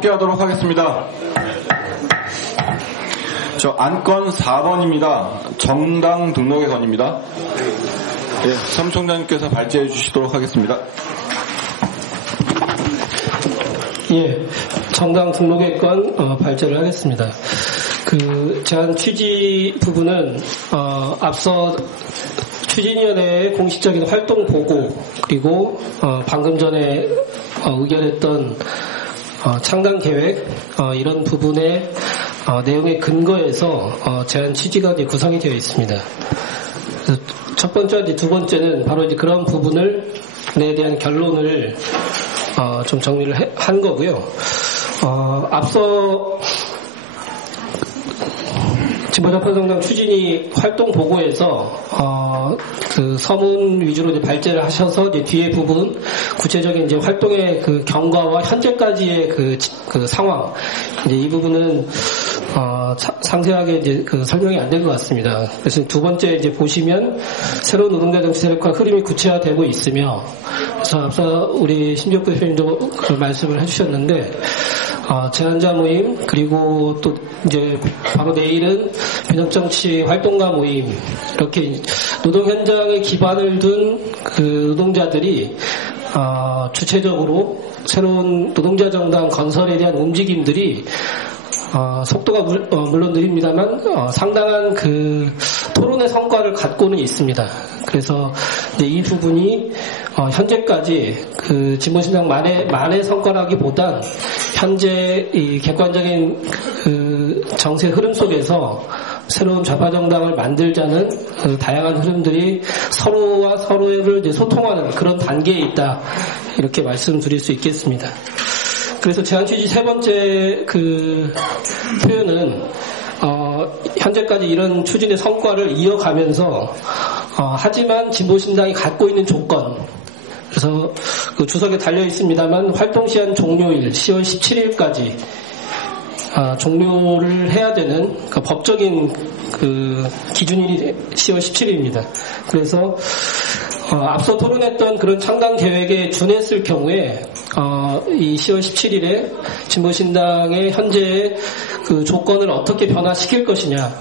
속개하도록 하겠습니다. 저 안건 4번입니다. 정당 등록의 건입니다. 예, 사무총장님께서 발제해 주시도록 하겠습니다. 예, 정당 등록의 건 발제를 하겠습니다. 그 제안 취지 부분은 앞서 추진위원회의 공식적인 활동 보고, 그리고 방금 전에 의결했던 창당 계획, 이런 부분의 내용에 근거해서 제안 취지가 이제 구성이 되어 있습니다. 첫 번째와 이제 두 번째는 바로 이제 그런 부분에 대한 결론을 좀 정리를 한 거고요. 앞서 진보자파정당 추진위 활동 보고에서 그 서문 위주로 이제 발제를 하셔서 이제 뒤에 부분 구체적인 이제 활동의 그 경과와 현재까지의 그 상황, 이제 이 부분은 상세하게 이제 그 설명이 안 된 것 같습니다. 그래서 두 번째 이제 보시면 새로운 노동자 정치 세력화 흐름이 구체화되고 있으며, 그래서 앞서 우리 심지혁 대표님도 그 말씀을 해주셨는데, 제안자 모임, 그리고 또 이제 바로 내일은 변혁정치 활동가 모임, 이렇게 노동 현장에 기반을 둔 그 노동자들이 주체적으로 새로운 노동자 정당 건설에 대한 움직임들이 속도가 물론 느립니다만 상당한 그 토론의 성과를 갖고는 있습니다. 그래서 이제 이 부분이 현재까지 그 진보신당만의 성과라기보단 현재 이 객관적인 그 정세 흐름 속에서 새로운 좌파 정당을 만들자는 그 다양한 흐름들이 서로와 서로를 이제 소통하는 그런 단계에 있다, 이렇게 말씀드릴 수 있겠습니다. 그래서 제안 취지 세 번째 그 표현은 현재까지 이런 추진의 성과를 이어가면서 하지만 진보신당이 갖고 있는 조건, 그래서 그 주석에 달려 있습니다만 활동 시한 종료일 10월 17일까지 종료를 해야 되는 그 법적인 그 기준일이 10월 17일입니다. 그래서 앞서 토론했던 그런 창당 계획에 준했을 경우에 이 10월 17일에 진보신당의 현재의 그 조건을 어떻게 변화시킬 것이냐,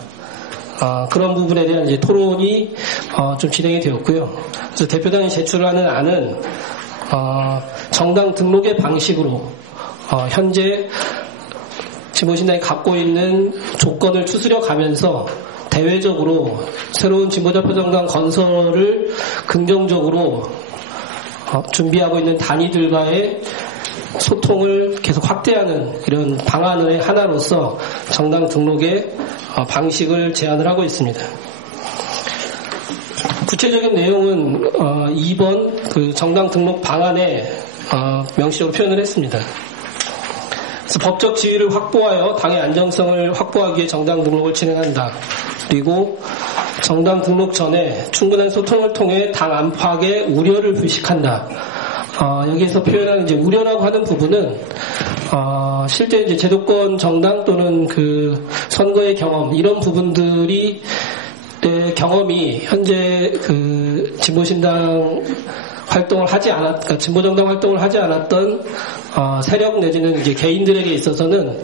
그런 부분에 대한 이제 토론이 좀 진행이 되었고요. 그래서 대표당이 제출하는 안은 정당 등록의 방식으로 현재 진보신당이 갖고 있는 조건을 추스려 가면서 대외적으로 새로운 진보자파정당 건설을 긍정적으로 준비하고 있는 단위들과의 소통을 계속 확대하는 이런 방안의 하나로서 정당 등록의 방식을 제안을 하고 있습니다. 구체적인 내용은 2번 그 정당 등록 방안에 명시적으로 표현을 했습니다. 그래서 법적 지위를 확보하여 당의 안정성을 확보하기 위해 정당 등록을 진행한다. 그리고 정당 등록 전에 충분한 소통을 통해 당 안팎의 우려를 불식한다. 여기에서 표현하는 이제 우려라고 하는 부분은 실제 이제 제도권 정당 또는 그 선거의 경험, 이런 부분들이 경험이 현재 그 진보신당 활동을 하지 그러니까 진보정당 활동을 하지 않았던 세력 내지는 이제 개인들에게 있어서는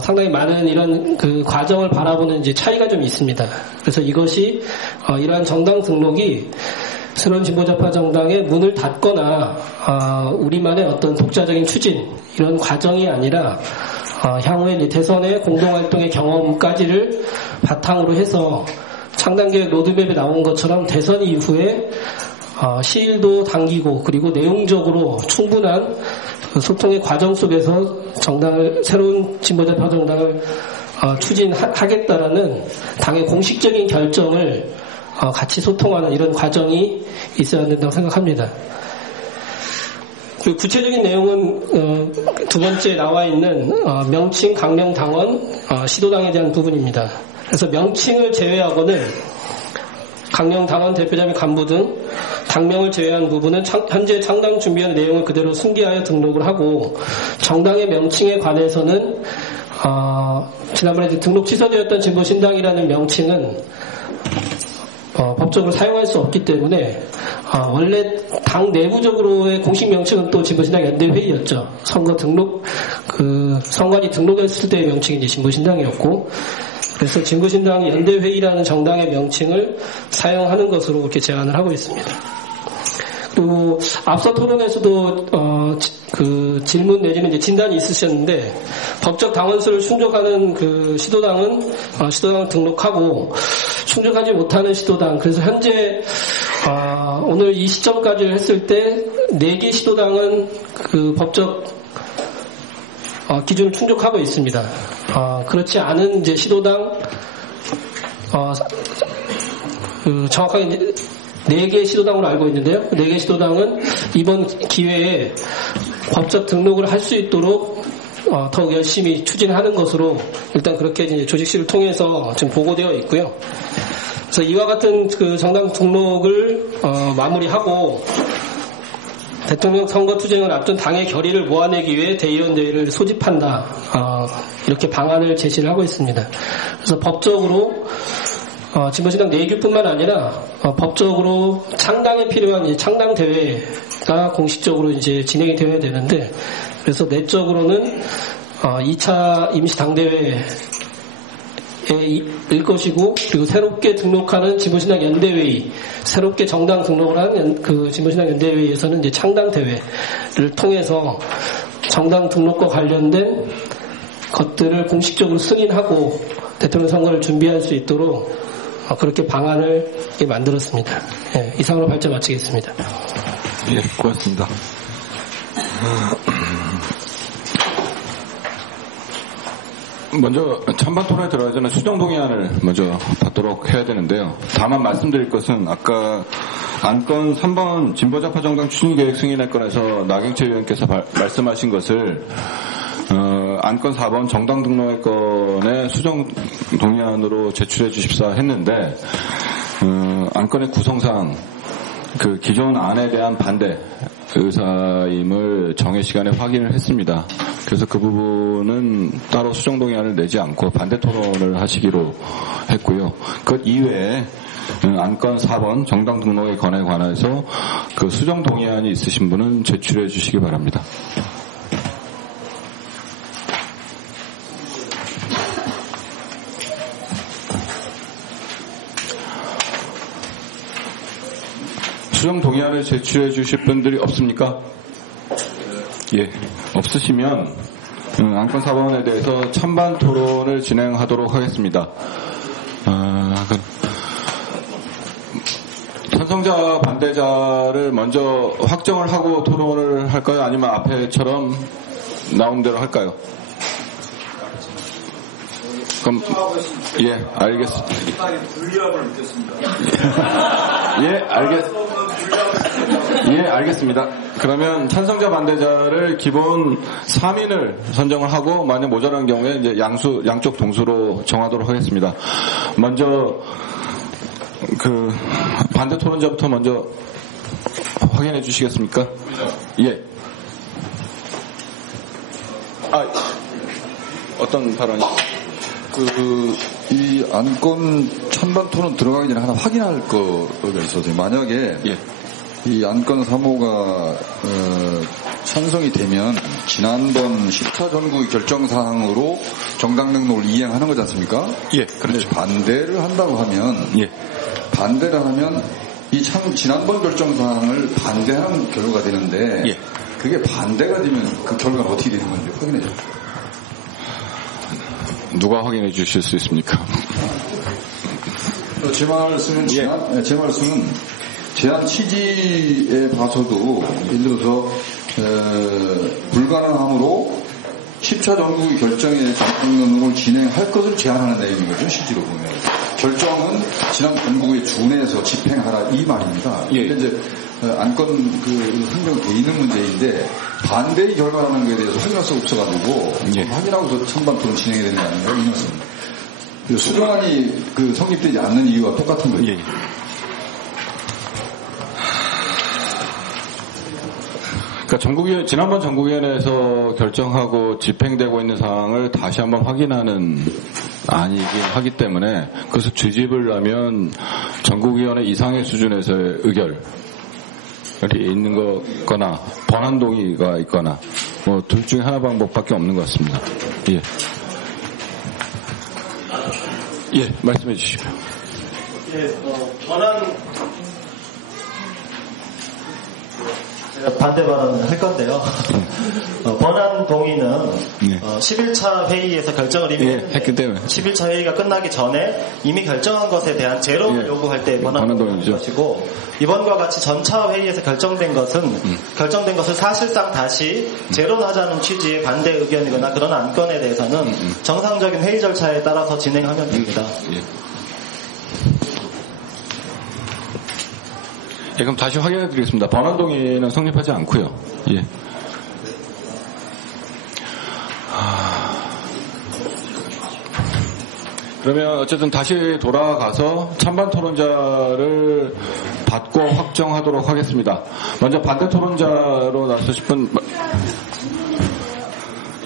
상당히 많은 이런 그 과정을 바라보는 이제 차이가 좀 있습니다. 그래서 이것이 이러한 정당 등록이 새로운 진보좌파 정당의 문을 닫거나 우리만의 어떤 독자적인 추진, 이런 과정이 아니라 향후에 이제 대선의 공동활동의 경험까지를 바탕으로 해서 창당계획 로드맵에 나온 것처럼 대선 이후에 시일도 당기고, 그리고 내용적으로 충분한 소통의 과정 속에서 새로운 진보좌파 정당을 추진하겠다라는 당의 공식적인 결정을 같이 소통하는 이런 과정이 있어야 된다고 생각합니다. 그리고 구체적인 내용은 두 번째 나와 있는 명칭, 강령, 당원, 시도당에 대한 부분입니다. 그래서 명칭을 제외하고는 강령, 당원, 대표자 및 간부 등 당명을 제외한 부분은 현재 창당 준비한 내용을 그대로 승계하여 등록을 하고, 정당의 명칭에 관해서는 지난번에 등록 취소되었던 진보신당이라는 명칭은 법적으로 사용할 수 없기 때문에 원래 당 내부적으로의 공식 명칭은 또 진보신당 연대회의였죠. 선거 등록 그 선관위 등록했을 때의 명칭이 이제 진보신당이었고, 그래서 진보신당 연대회의라는 정당의 명칭을 사용하는 것으로 그렇게 제안을 하고 있습니다. 그리고 앞서 토론에서도 그 질문 내지는 이제 진단이 있으셨는데, 법적 당원수를 충족하는 그 시도당은 등록하고 충족하지 못하는 시도당, 그래서 현재 오늘 이 시점까지 했을 때 4개 시도당은 그 법적 기준을 충족하고 있습니다. 그렇지 않은 이제 시도당 그 정확하게 이제 4개 시도당으로 알고 있는데요. 4개 시도당은 이번 기회에 법적 등록을 할 수 있도록 더욱 열심히 추진하는 것으로 일단 그렇게 이제 조직실을 통해서 지금 보고되어 있고요. 그래서 이와 같은 그 정당 등록을 마무리하고 대통령 선거 투쟁을 앞둔 당의 결의를 모아내기 위해 대의원대회를 소집한다. 이렇게 방안을 제시를 하고 있습니다. 그래서 법적으로 진보신당 내규뿐만 아니라 법적으로 창당에 필요한 이제 창당 대회가 공식적으로 이제 진행이 되어야 되는데, 그래서 내적으로는 2차 임시 당대회에 일 것이고, 그리고 새롭게 등록하는 진보신당 연대회의, 새롭게 정당 등록을 하는 그 진보신당 연대회의에서는 이제 창당 대회를 통해서 정당 등록과 관련된 것들을 공식적으로 승인하고 대통령 선거를 준비할 수 있도록 그렇게 방안을 만들었습니다. 예, 이상으로 발제 마치겠습니다. 예, 고맙습니다. 먼저 찬반 토론에 들어가기 전에 수정동의안을 먼저 받도록 해야 되는데요. 다만 말씀드릴 것은 아까 안건 3번 진보좌파 정당 추진계획 승인할 건에서 나경채 의원께서 말씀하신 것을 안건 4번 정당 등록의 건에 수정동의안으로 제출해 주십사 했는데, 안건의 구성상 그 기존 안에 대한 반대 의사임을 정해 시간에 확인을 했습니다. 그래서 그 부분은 따로 수정동의안을 내지 않고 반대 토론을 하시기로 했고요. 그 이외에 안건 4번 정당 등록의 건에 관해서 그 수정동의안이 있으신 분은 제출해 주시기 바랍니다. 수정 동의안을 제출해 주실 분들이 없습니까? 예, 없으시면 안건 4번에 대해서 찬반 토론을 진행하도록 하겠습니다. 찬성자, 반대자를 먼저 확정을 하고 토론을 할까요? 아니면 앞에처럼 나온 대로 할까요? 그럼 예, 알겠습니다. 불리함을 느꼈습니다. 예, 알겠습니다. 그러면 찬성자 반대자를 기본 3인을 선정을 하고 만약 모자란 경우에 이제 양쪽 동수로 정하도록 하겠습니다. 먼저 그 반대 토론자부터 먼저 확인해 주시겠습니까? 예. 어떤 발언이? 이 안건 찬반 토론 들어가기 전에 하나 확인할 거가 있어서, 만약에 예. 이 안건 3호가 찬성이 되면 지난번 10차 전국의 결정사항으로 정당 등록을 이행하는 거지 않습니까? 예, 그렇죠. 반대를 한다고 하면, 예. 반대를 하면 이 지난번 결정사항을 반대하는 결과가 되는데, 예. 그게 반대가 되면 그 결과가 어떻게 되는 건지 확인해 주십시오. 누가 확인해 주실 수 있습니까? 제 말씀은 제안 취지에 봐서도 예를 들어서 불가능함으로 10차 정국의 결정에 정당등록을 진행할 것을 제안하는 내용인 거죠. 실제로 보면 결정은 지난 정국에 준해서 집행하라 이 말입니다. 예. 이제 안건 한정돼 있는 문제인데 반대의 결과라는 것에 대해서 확인할 수가 없어가지고 예. 확인하고서 찬반 토론 진행이 되는 거 아닌가 이 말씀. 수정안이 성립되지 않는 이유와 똑같은 거죠. 예. 그러니까 지난번 전국위원회에서 결정하고 집행되고 있는 사항을 다시 한번 확인하는 아니긴 하기 때문에 그것을 뒤집을 하면 전국위원회 이상의 수준에서의 의결이 있는 거거나 번한 동의가 있거나 뭐 둘 중에 하나 방법밖에 없는 것 같습니다. 예. 예, 말씀해 주십시오. 예, 제가 반대 발언을 할 건데요. 권한 동의는 네. 11차 회의에서 결정을 이미 했기 때문에 11차 회의가 끝나기 전에 이미 결정한 것에 대한 재론을 요구할 때 권한 동의인 것이고, 이번과 같이 전차 회의에서 결정된 것을 사실상 다시 재론하자는 취지의 반대 의견이거나 그런 안건에 대해서는 정상적인 회의 절차에 따라서 진행하면 됩니다. 예, 그럼 다시 확인해 드리겠습니다. 번안 동의는 성립하지 않고요. 예. 그러면 어쨌든 다시 돌아가서 찬반 토론자를 받고 확정하도록 하겠습니다. 먼저 반대 토론자로 나서실 분,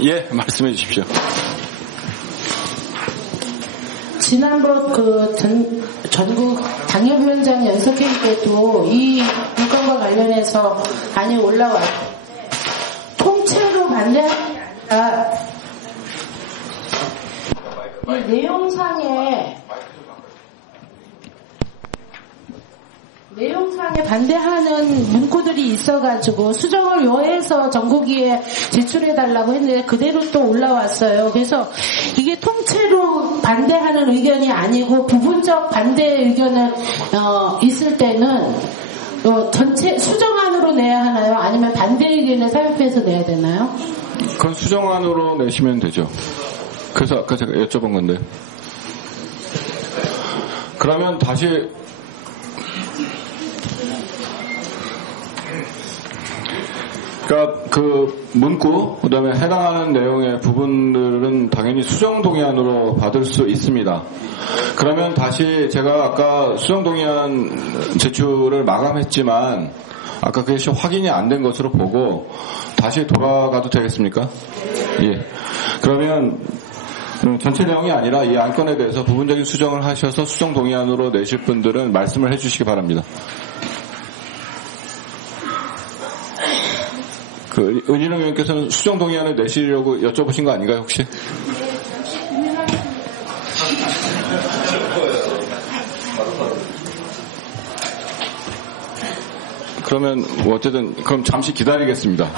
예, 말씀해 주십시오. 지난번 전국 당협위원장 연석회의 때도 이 물건과 관련해서 안이 올라왔는데 통째로 반대하는 게 아니라 내용상에 반대하는 문구들이 있어가지고 수정을 요해서 전국위에 제출해달라고 했는데 그대로 또 올라왔어요. 그래서 이게 통째로 반대하는 의견이 아니고 부분적 반대 의견을 있을 때는 전체 수정안으로 내야 하나요? 아니면 반대 의견을 삽입해서 내야 되나요? 그건 수정안으로 내시면 되죠. 그래서 아까 제가 여쭤본 건데. 그러면 다시 그러니까 그 문구 그다음에 해당하는 내용의 부분들은 당연히 수정 동의안으로 받을 수 있습니다. 그러면 다시 제가 아까 수정 동의안 제출을 마감했지만 아까 그것이 확인이 안 된 것으로 보고 다시 돌아가도 되겠습니까? 예. 그러면 전체 내용이 아니라 이 안건에 대해서 부분적인 수정을 하셔서 수정 동의안으로 내실 분들은 말씀을 해주시기 바랍니다. 은희룡 의원께서는 수정 동의안을 내시려고 여쭤보신 거 아닌가요, 혹시? 그러면 뭐 어쨌든 그럼 잠시 기다리겠습니다.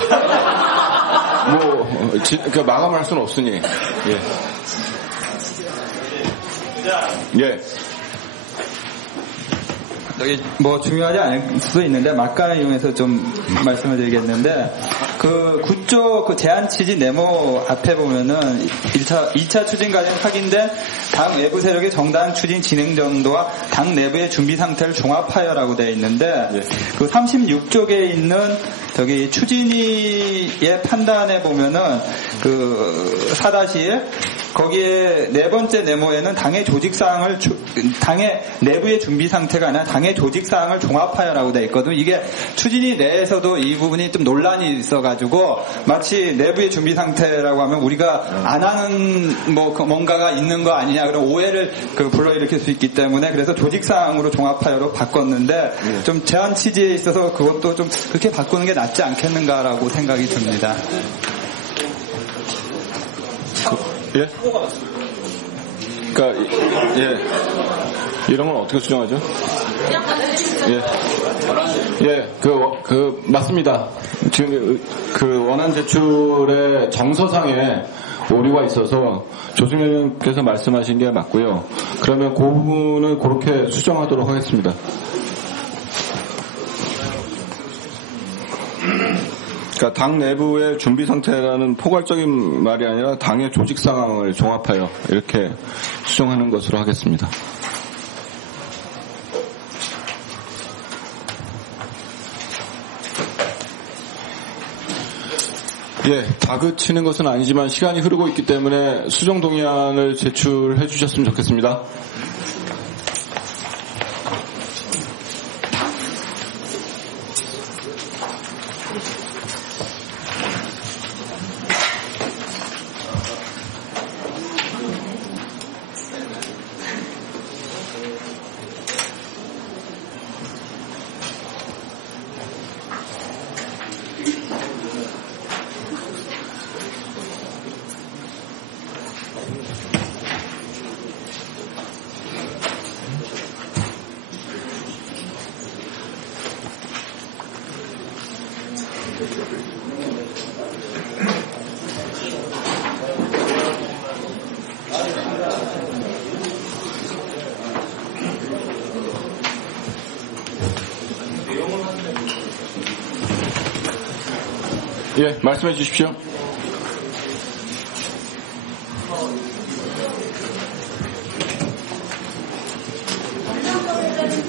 뭐 마감할 수는 없으니. 예. 예. 여기 뭐 중요하지 않을 수도 있는데 막간을 이용해서 좀 말씀을 드리겠는데 그 9조 그 제한 취지 네모 앞에 보면은 2차 추진 과정 확인된 당 외부 세력의 정당 추진 진행 정도와 당 내부의 준비 상태를 종합하여라고 되어 있는데 그 36쪽에 있는 저기 추진위의 판단에 보면은 그 4-1 거기에 네 번째 네모에는 당의 조직사항을 당의 내부의 준비 상태가 아니라 당의 조직사항을 종합하여라고 되어 있거든요. 이게 추진위 내에서도 이 부분이 좀 논란이 있어가지고 마치 내부의 준비 상태라고 하면 우리가 안 하는 뭐 뭔가가 있는 거 아니냐 그런 오해를 불러일으킬 수 있기 때문에 그래서 조직사항으로 종합하여로 바꿨는데 좀 제한 취지에 있어서 그것도 좀 그렇게 바꾸는 게 낫지 않겠는가라고 생각이 듭니다. 예? 그러니까 이런 건 어떻게 수정하죠? 맞습니다. 지금 그 원안 제출의 정서상에 오류가 있어서 조승현 의원께서 말씀하신 게 맞고요. 그러면 그 부분은 그렇게 수정하도록 하겠습니다. 그러니까 당 내부의 준비 상태라는 포괄적인 말이 아니라 당의 조직 상황을 종합하여 이렇게 수정하는 것으로 하겠습니다. 다그치는 것은 아니지만 시간이 흐르고 있기 때문에 수정 동의안을 제출해 주셨으면 좋겠습니다. 예, 말씀해 주십시오.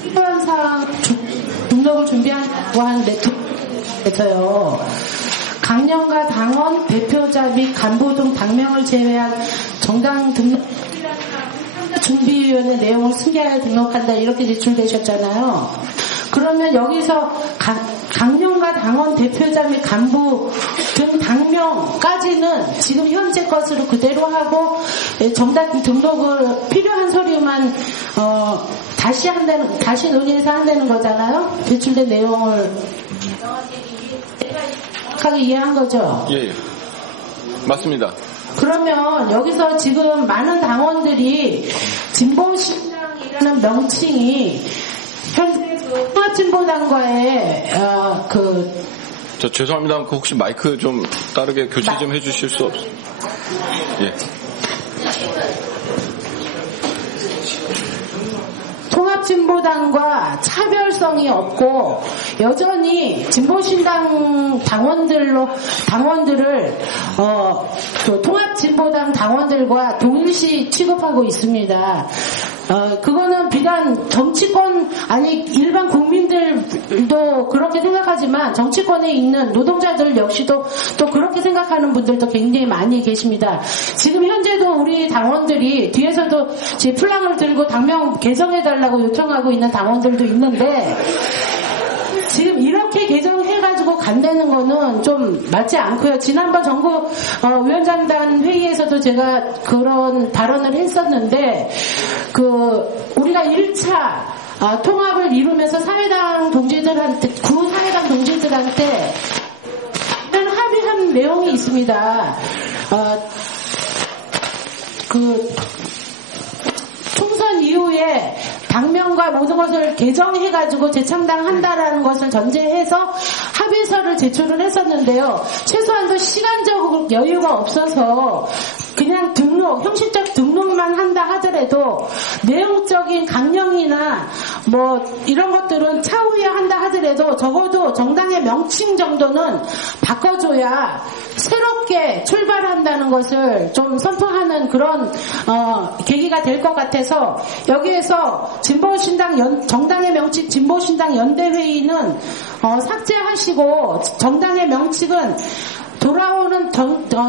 필요한 사항 등록을 준비하고 한 네트워크에서요. 강령과 당원, 대표자 및 간부 등 당명을 제외한 정당 등록 준비위원회 내용을 승계하여 등록한다 이렇게 제출되셨잖아요. 그러면 여기서 강령과 당원, 대표자 및 간부 등 당명까지는 지금 현재 것으로 그대로 하고 정당 등록을 필요한 서류만 다시 논의해서 한다는 거잖아요. 제출된 내용을 정확하게 이해한 거죠? 예, 맞습니다. 그러면 여기서 지금 많은 당원들이 진보신당이라는 명칭이 현재 그 통합진보당과의 저 죄송합니다. 혹시 마이크 좀 다르게 교체 좀 해주실 수 없어요? 예. 통합진보당과 차별성이 없고 여전히 진보신당 당원들을 그 통합진보당 당원들과 동일시 취급하고 있습니다. 그거는 비단 정치권 아니 일반 국민들도 그렇게 생각하지만 정치권에 있는 노동자들 역시도 또 그렇게 생각하는 분들도 굉장히 많이 계십니다. 지금 현재도 우리 당원들이 뒤에서도 제 플랑을 들고 당명 개정해달라고 요청하고 있는 당원들도 있는데 지금 이렇게 개정해가지고 간다는 거는 좀 맞지 않고요. 지난번 정부 위원장단 회의에서도 제가 그런 발언을 했었는데 우리가 1차 통합을 이루면서 사회당 동지들한테 구사회당 동지들한테 합의한 내용이 있습니다. 총선 이후에 당명과 모든 것을 개정해가지고 재창당한다라는 것을 전제해서 합의서를 제출을 했었는데요. 최소한도 시간적 여유가 없어서 그냥 형식적 등록만 한다 하더라도 내용적인 강령이나 뭐 이런 것들은 차후에 한다 하더라도 적어도 정당의 명칭 정도는 바꿔줘야 새롭게 출발한다는 것을 좀 선포하는 그런 계기가 될 것 같아서 여기에서 정당의 명칭 진보신당 연대회의는 삭제하시고 정당의 명칭은 돌아오는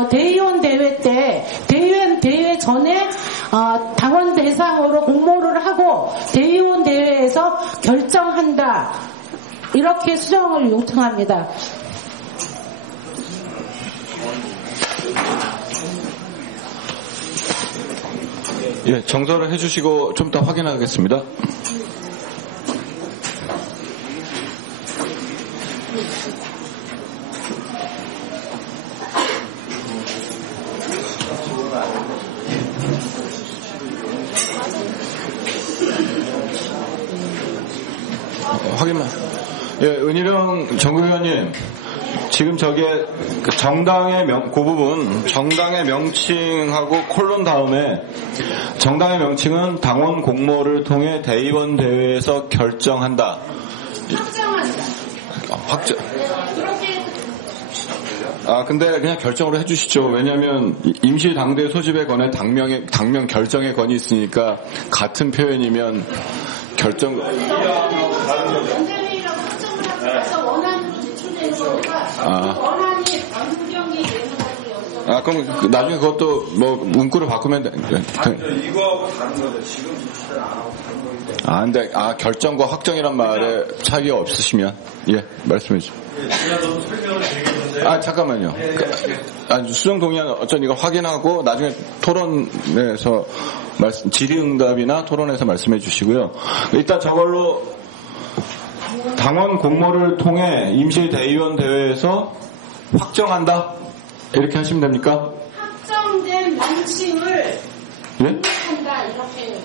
대의원 대회 때 대의원 대회 전에 당원 대상으로 공모를 하고 대의원 대회에서 결정한다 이렇게 수정을 요청합니다. 예, 정서를 해주시고 좀 더 확인하겠습니다. 확인만. 예, 은희령 정국위원님, 지금 저게 그 부분 정당의 명칭하고 콜론 다음에 정당의 명칭은 당원 공모를 통해 대의원 대회에서 결정한다. 확정한다. 확정. 근데 그냥 결정으로 해주시죠. 왜냐하면 임시 당대 소집에 관해 당명 결정에 건이 있으니까 같은 표현이면 결정. 연대회의라고 확정을 하고 나서 원안으로 제출되는 거니까 원안이 변경이 되는 거고요. 그럼 나중에 그것도 뭐 문구를 바꾸면 돼. 이거하고 다른 거죠. 지금 제출을 안 하고 다른 거기 때문에. 근데 결정과 확정이란 말에 차이가 없으시면 예 말씀해 주세요. 잠깐만요. 수정 동의안 어쩐 이거 확인하고 나중에 토론에서 질의응답이나 토론에서 말씀해 주시고요. 일단 저걸로 당원 공모를 통해 임시 대의원 대회에서 확정한다 이렇게 하시면 됩니까? 확정된 명칭을 예? 한다 이렇게.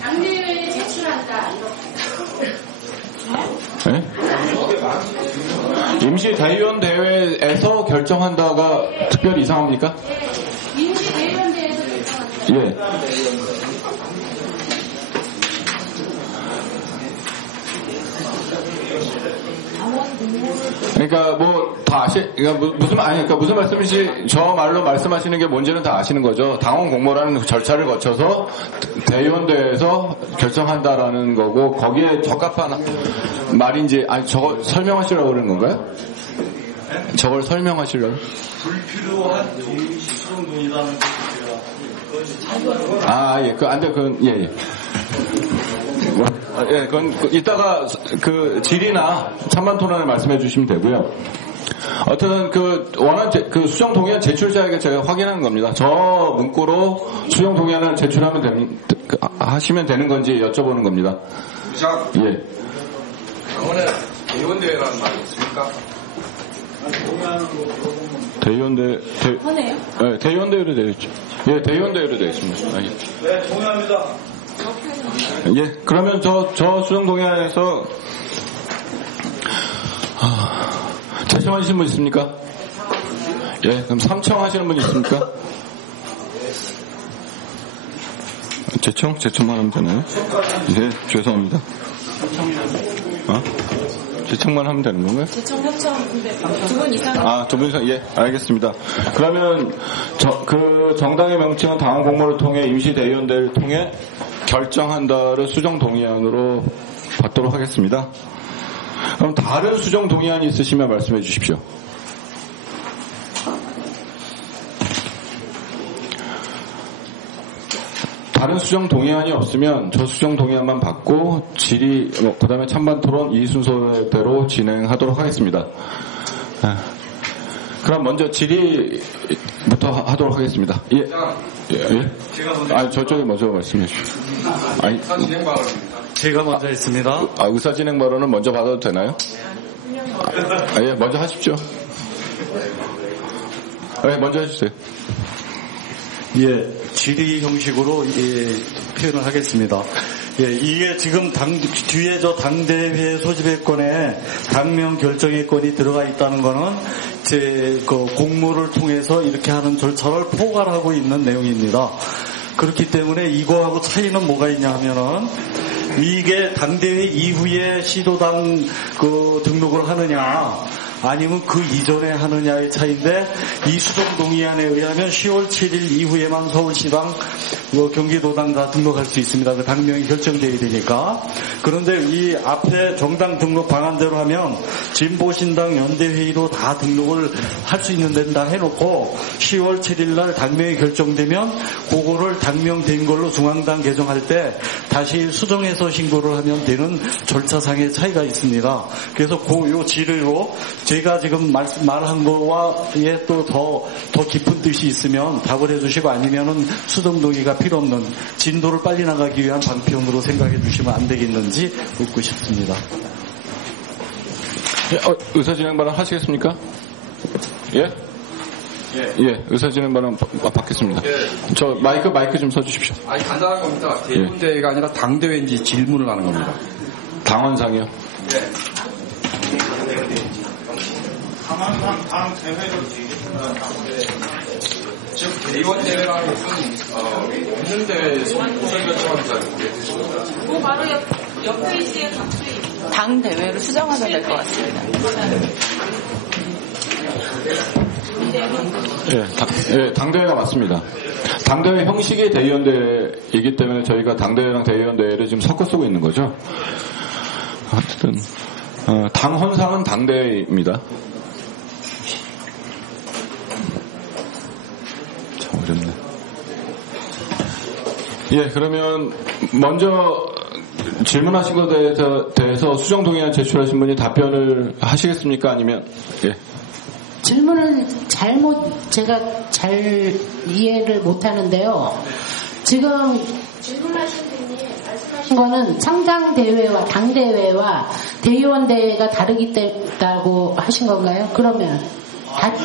당대회에 제출한다 이렇게. 네? 임시 대의원 대회에서 결정한다가 특별히 이상합니까? 네. 임시 대의원 대회에서 결정한다. 예. 그러니까 뭐 다 그러니까 무슨 말씀인지 저 말로 말씀하시는 게 뭔지는 다 아시는 거죠. 당원 공모라는 절차를 거쳐서 대의원대에서 결정한다라는 거고 거기에 적합한 말인지 아니 저거 설명하시려고 그러는 건가요? 저걸 설명하시려고? 불필요한 수정동의라는 예, 예, 그건 이따가 그 질의나 찬반 토론에 말씀해 주시면 되고요. 어쨌든 그 수정 동의안 제출자에게 제가 확인하는 겁니다. 저 문구로 수정 동의안을 하시면 되는 건지 여쭤보는 겁니다. 예. 당원에 대의원대회라는 말이 있습니까? 대의원대회로 되어 있죠. 예, 대의원대회로 되어 있습니다. 네, 동의합니다. 예, 그러면 저 수정 동의안에서 제청하시는 분 있습니까? 예, 그럼 삼청하시는 분 있습니까? 제청만 하면 되나요? 네, 죄송합니다. 제청만 하면 되는 건가요? 제청 협청 두 분 이상. 두 분 이상, 예, 알겠습니다. 그러면 그 정당의 명칭은 당원 공모를 통해 임시 대의원대회를 통해 결정한다를 수정 동의안으로 받도록 하겠습니다. 그럼 다른 수정 동의안이 있으시면 말씀해 주십시오. 다른 수정 동의안이 없으면 저 수정 동의안만 받고 질의, 그다음에 찬반 토론 이 순서대로 진행하도록 하겠습니다. 그럼 먼저 질의부터 하도록 하겠습니다. 예. 저쪽에 먼저 말씀해 주십시오. 제가 먼저 했습니다. 의사진행 발언은 먼저 받아도 되나요? 예, 먼저 하십시오. 예, 먼저 해주세요. 예, 질의 형식으로 표현을 하겠습니다. 예, 이게 지금 뒤에 저 당대회 소집회권에 당명 결정회권이 들어가 있다는 거는 제 공모를 통해서 이렇게 하는 절차를 포괄하고 있는 내용입니다. 그렇기 때문에 이거하고 차이는 뭐가 있냐 하면은 이게 당대회 이후에 시도당 등록을 하느냐 아니면 그 이전에 하느냐의 차이인데 이 수정 동의안에 의하면 10월 7일 이후에만 서울시당, 경기도당 다 등록할 수 있습니다. 그 당명이 결정되어야 되니까. 그런데 이 앞에 정당 등록 방안대로 하면 진보신당 연대회의로 다 등록을 할 수 있는 데는 다 해놓고 10월 7일 날 당명이 결정되면 그거를 당명된 걸로 중앙당 개정할 때 다시 수정해서 신고를 하면 되는 절차상의 차이가 있습니다. 그래서 요 질의로 제가 지금 말한 거와에 또 더 깊은 뜻이 있으면 답을 해주시고 아니면은 수정 동의가 필요 없는 진도를 빨리 나가기 위한 방편으로 생각해 주시면 안 되겠는지 묻고 싶습니다. 의사진행 발언 하시겠습니까? 예? 예, 의사진행 발언 받겠습니다. 예. 저 마이크 좀 써주십시오. 간단한 겁니다. 대의원대회가 아니라 당대회인지 질문을 하는 겁니다. 당원상이요? 예. 당원상 당 대회로 지금 대의원대회라는 것은 없는 대회에서 우선 결정하는 자리고 바로 옆 페이지에 당 대회로 수정하면 될 것 같습니다. 예, 당대회가 맞습니다. 당대회 형식이 대의원대회이기 때문에 저희가 당대회랑 대의원대회를 지금 섞어 쓰고 있는 거죠. 어쨌든 당헌상은 당대회입니다. 참 어렵네. 예, 그러면 먼저 질문하신 것에 대해서 수정 동의안 제출하신 분이 답변을 하시겠습니까? 아니면 예. 질문을 제가 잘 이해를 못하는데요. 지금 질문하신 분이 말씀하신 거는 창당대회와 당대회와 대의원대회가 다르다고 하신 건가요? 그러면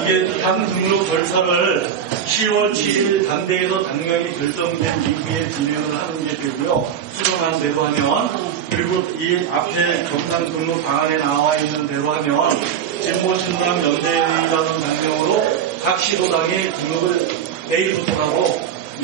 이게 당 등록 절차를 10월 7일 당대에서 당명이 결정된 이후에 진행을 하는 게 되고요. 수정한 대로 하면 그리고 이 앞에 정당 등록 방안에 나와 있는 대로 하면 진보신당 연대회의라는 당명으로 각 시도당이 등록을 내일부터 하고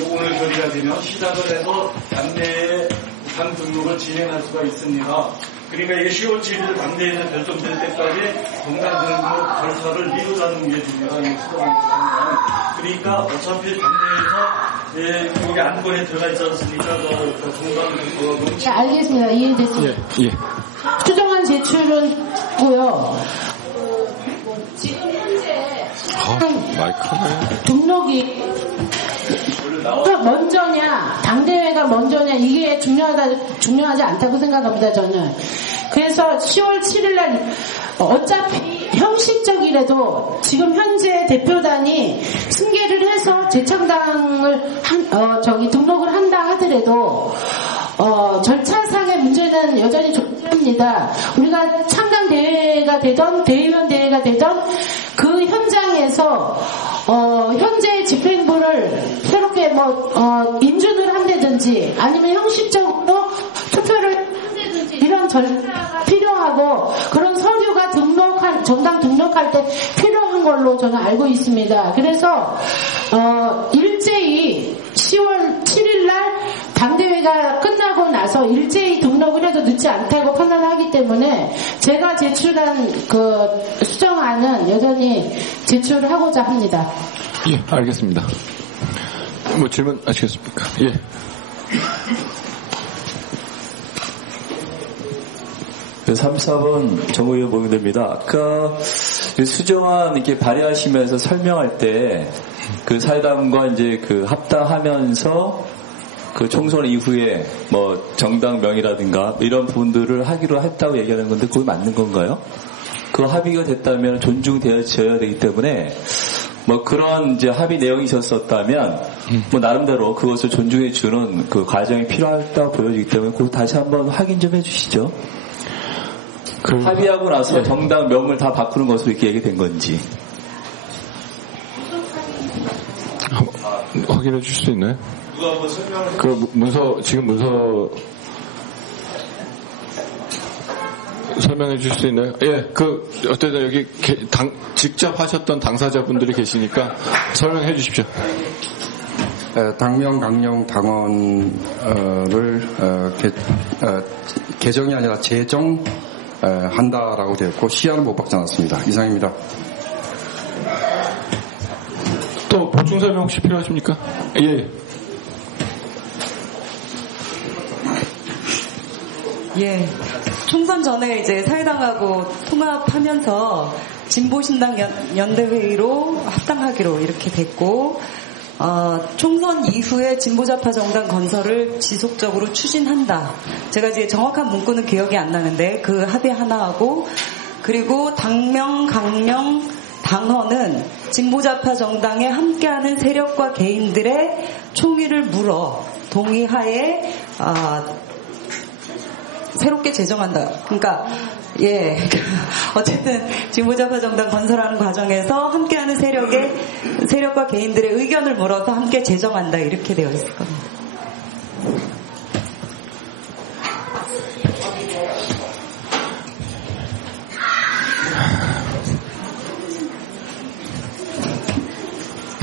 오늘 결의가 되면 시작을 해서 당내에 당 등록을 진행할 수가 있습니다. 그러니까 이게 10월 7일 당대에서 결정될 때까지 정당 등록 절차를 미루자는 게 중요한 수정입니다. 그러니까 어차피 당대에서 여기 안건에 들어가 있지 않습니까? 정당 등록. 네, 알겠습니다. 이해됐습니다. 예. 수정안 제출은고요. 지금 현재 등록이 먼저냐, 당대회가 먼저냐, 이게 중요하지 않다고 생각합니다, 저는. 그래서 10월 7일날, 어차피 형식적이라도 지금 현재 대표단이 승계를 해서 재창당을 등록을 한다 하더라도, 절차상의 문제는 여전히 존재합니다. 우리가 창당 대회가 되던, 대의원 대회가 되던 그 현장에서, 현재 집행부를 새롭게 인준을 한다든지 아니면 형식적으로 투표를 한다든지 이런 절차가 필요하고 그런 서류가 정당 등록할 때 필요한 걸로 저는 알고 있습니다. 그래서, 일제히 10월 7일날 당대회가 끝나고 나서 일제히 등록을 해도 늦지 않다고 판단하기 때문에 제가 제출한 그 수정안은 여전히 제출을 하고자 합니다. 예, 알겠습니다. 뭐 질문 하시겠습니까? 예. 네, 34번 정의원 보명됩니다. 아까 수정안 이렇게 발의하시면서 설명할 때 그 사회당과 이제 그 합당하면서 그 총선 이후에 뭐 정당명이라든가 이런 부분들을 하기로 했다고 얘기하는 건데 그게 맞는 건가요? 그 합의가 됐다면 존중되어져야 되기 때문에 뭐 그런 이제 합의 내용이 있었다면 뭐 나름대로 그것을 존중해 주는 그 과정이 필요하다고 보여지기 때문에 그거 다시 한번 확인 좀 해주시죠. 합의하고 나서 정당 명을 다 바꾸는 것으로 이렇게 얘기된 건지. 확인해 주실 수 있나요? 누가 한번 설명을 그 문서 설명해 주실 수 있나요? 예, 어쨌든 여기 직접 하셨던 당사자분들이 계시니까 설명해 주십시오. 당명, 강령, 당원을 개정이 아니라 제정 한다라고 되어 있고 시한은 못 받지 않았습니다. 이상입니다. 또 보충 설명 혹시 필요하십니까? 예. 예. 총선 전에 이제 사회당하고 통합하면서 진보신당 연대회의로 합당하기로 이렇게 됐고, 총선 이후에 진보좌파 정당 건설을 지속적으로 추진한다. 제가 이제 정확한 문구는 기억이 안 나는데 그 합의 하나 하고, 그리고 당명, 강령, 당헌은 진보좌파 정당에 함께하는 세력과 개인들의 총의를 물어 동의하에 새롭게 제정한다. 그러니까 예, 어쨌든 진보좌파 정당 건설하는 과정에서 함께하는 세력과 개인들의 의견을 물어서 함께 제정한다 이렇게 되어 있을 겁니다.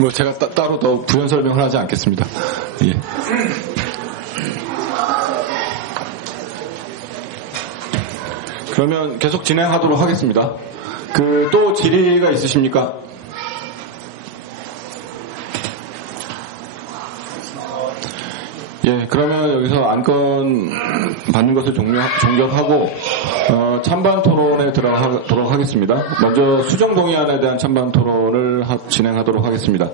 뭐 제가 따로 더 부연 설명을 하지 않겠습니다. 예. 그러면 계속 진행하도록 하겠습니다. 또 질의가 있으십니까? 예, 그러면 여기서 안건 받는 것을 종결하고 찬반 토론에 들어가도록 하겠습니다. 먼저 수정 동의안에 대한 찬반 토론을 진행하도록 하겠습니다.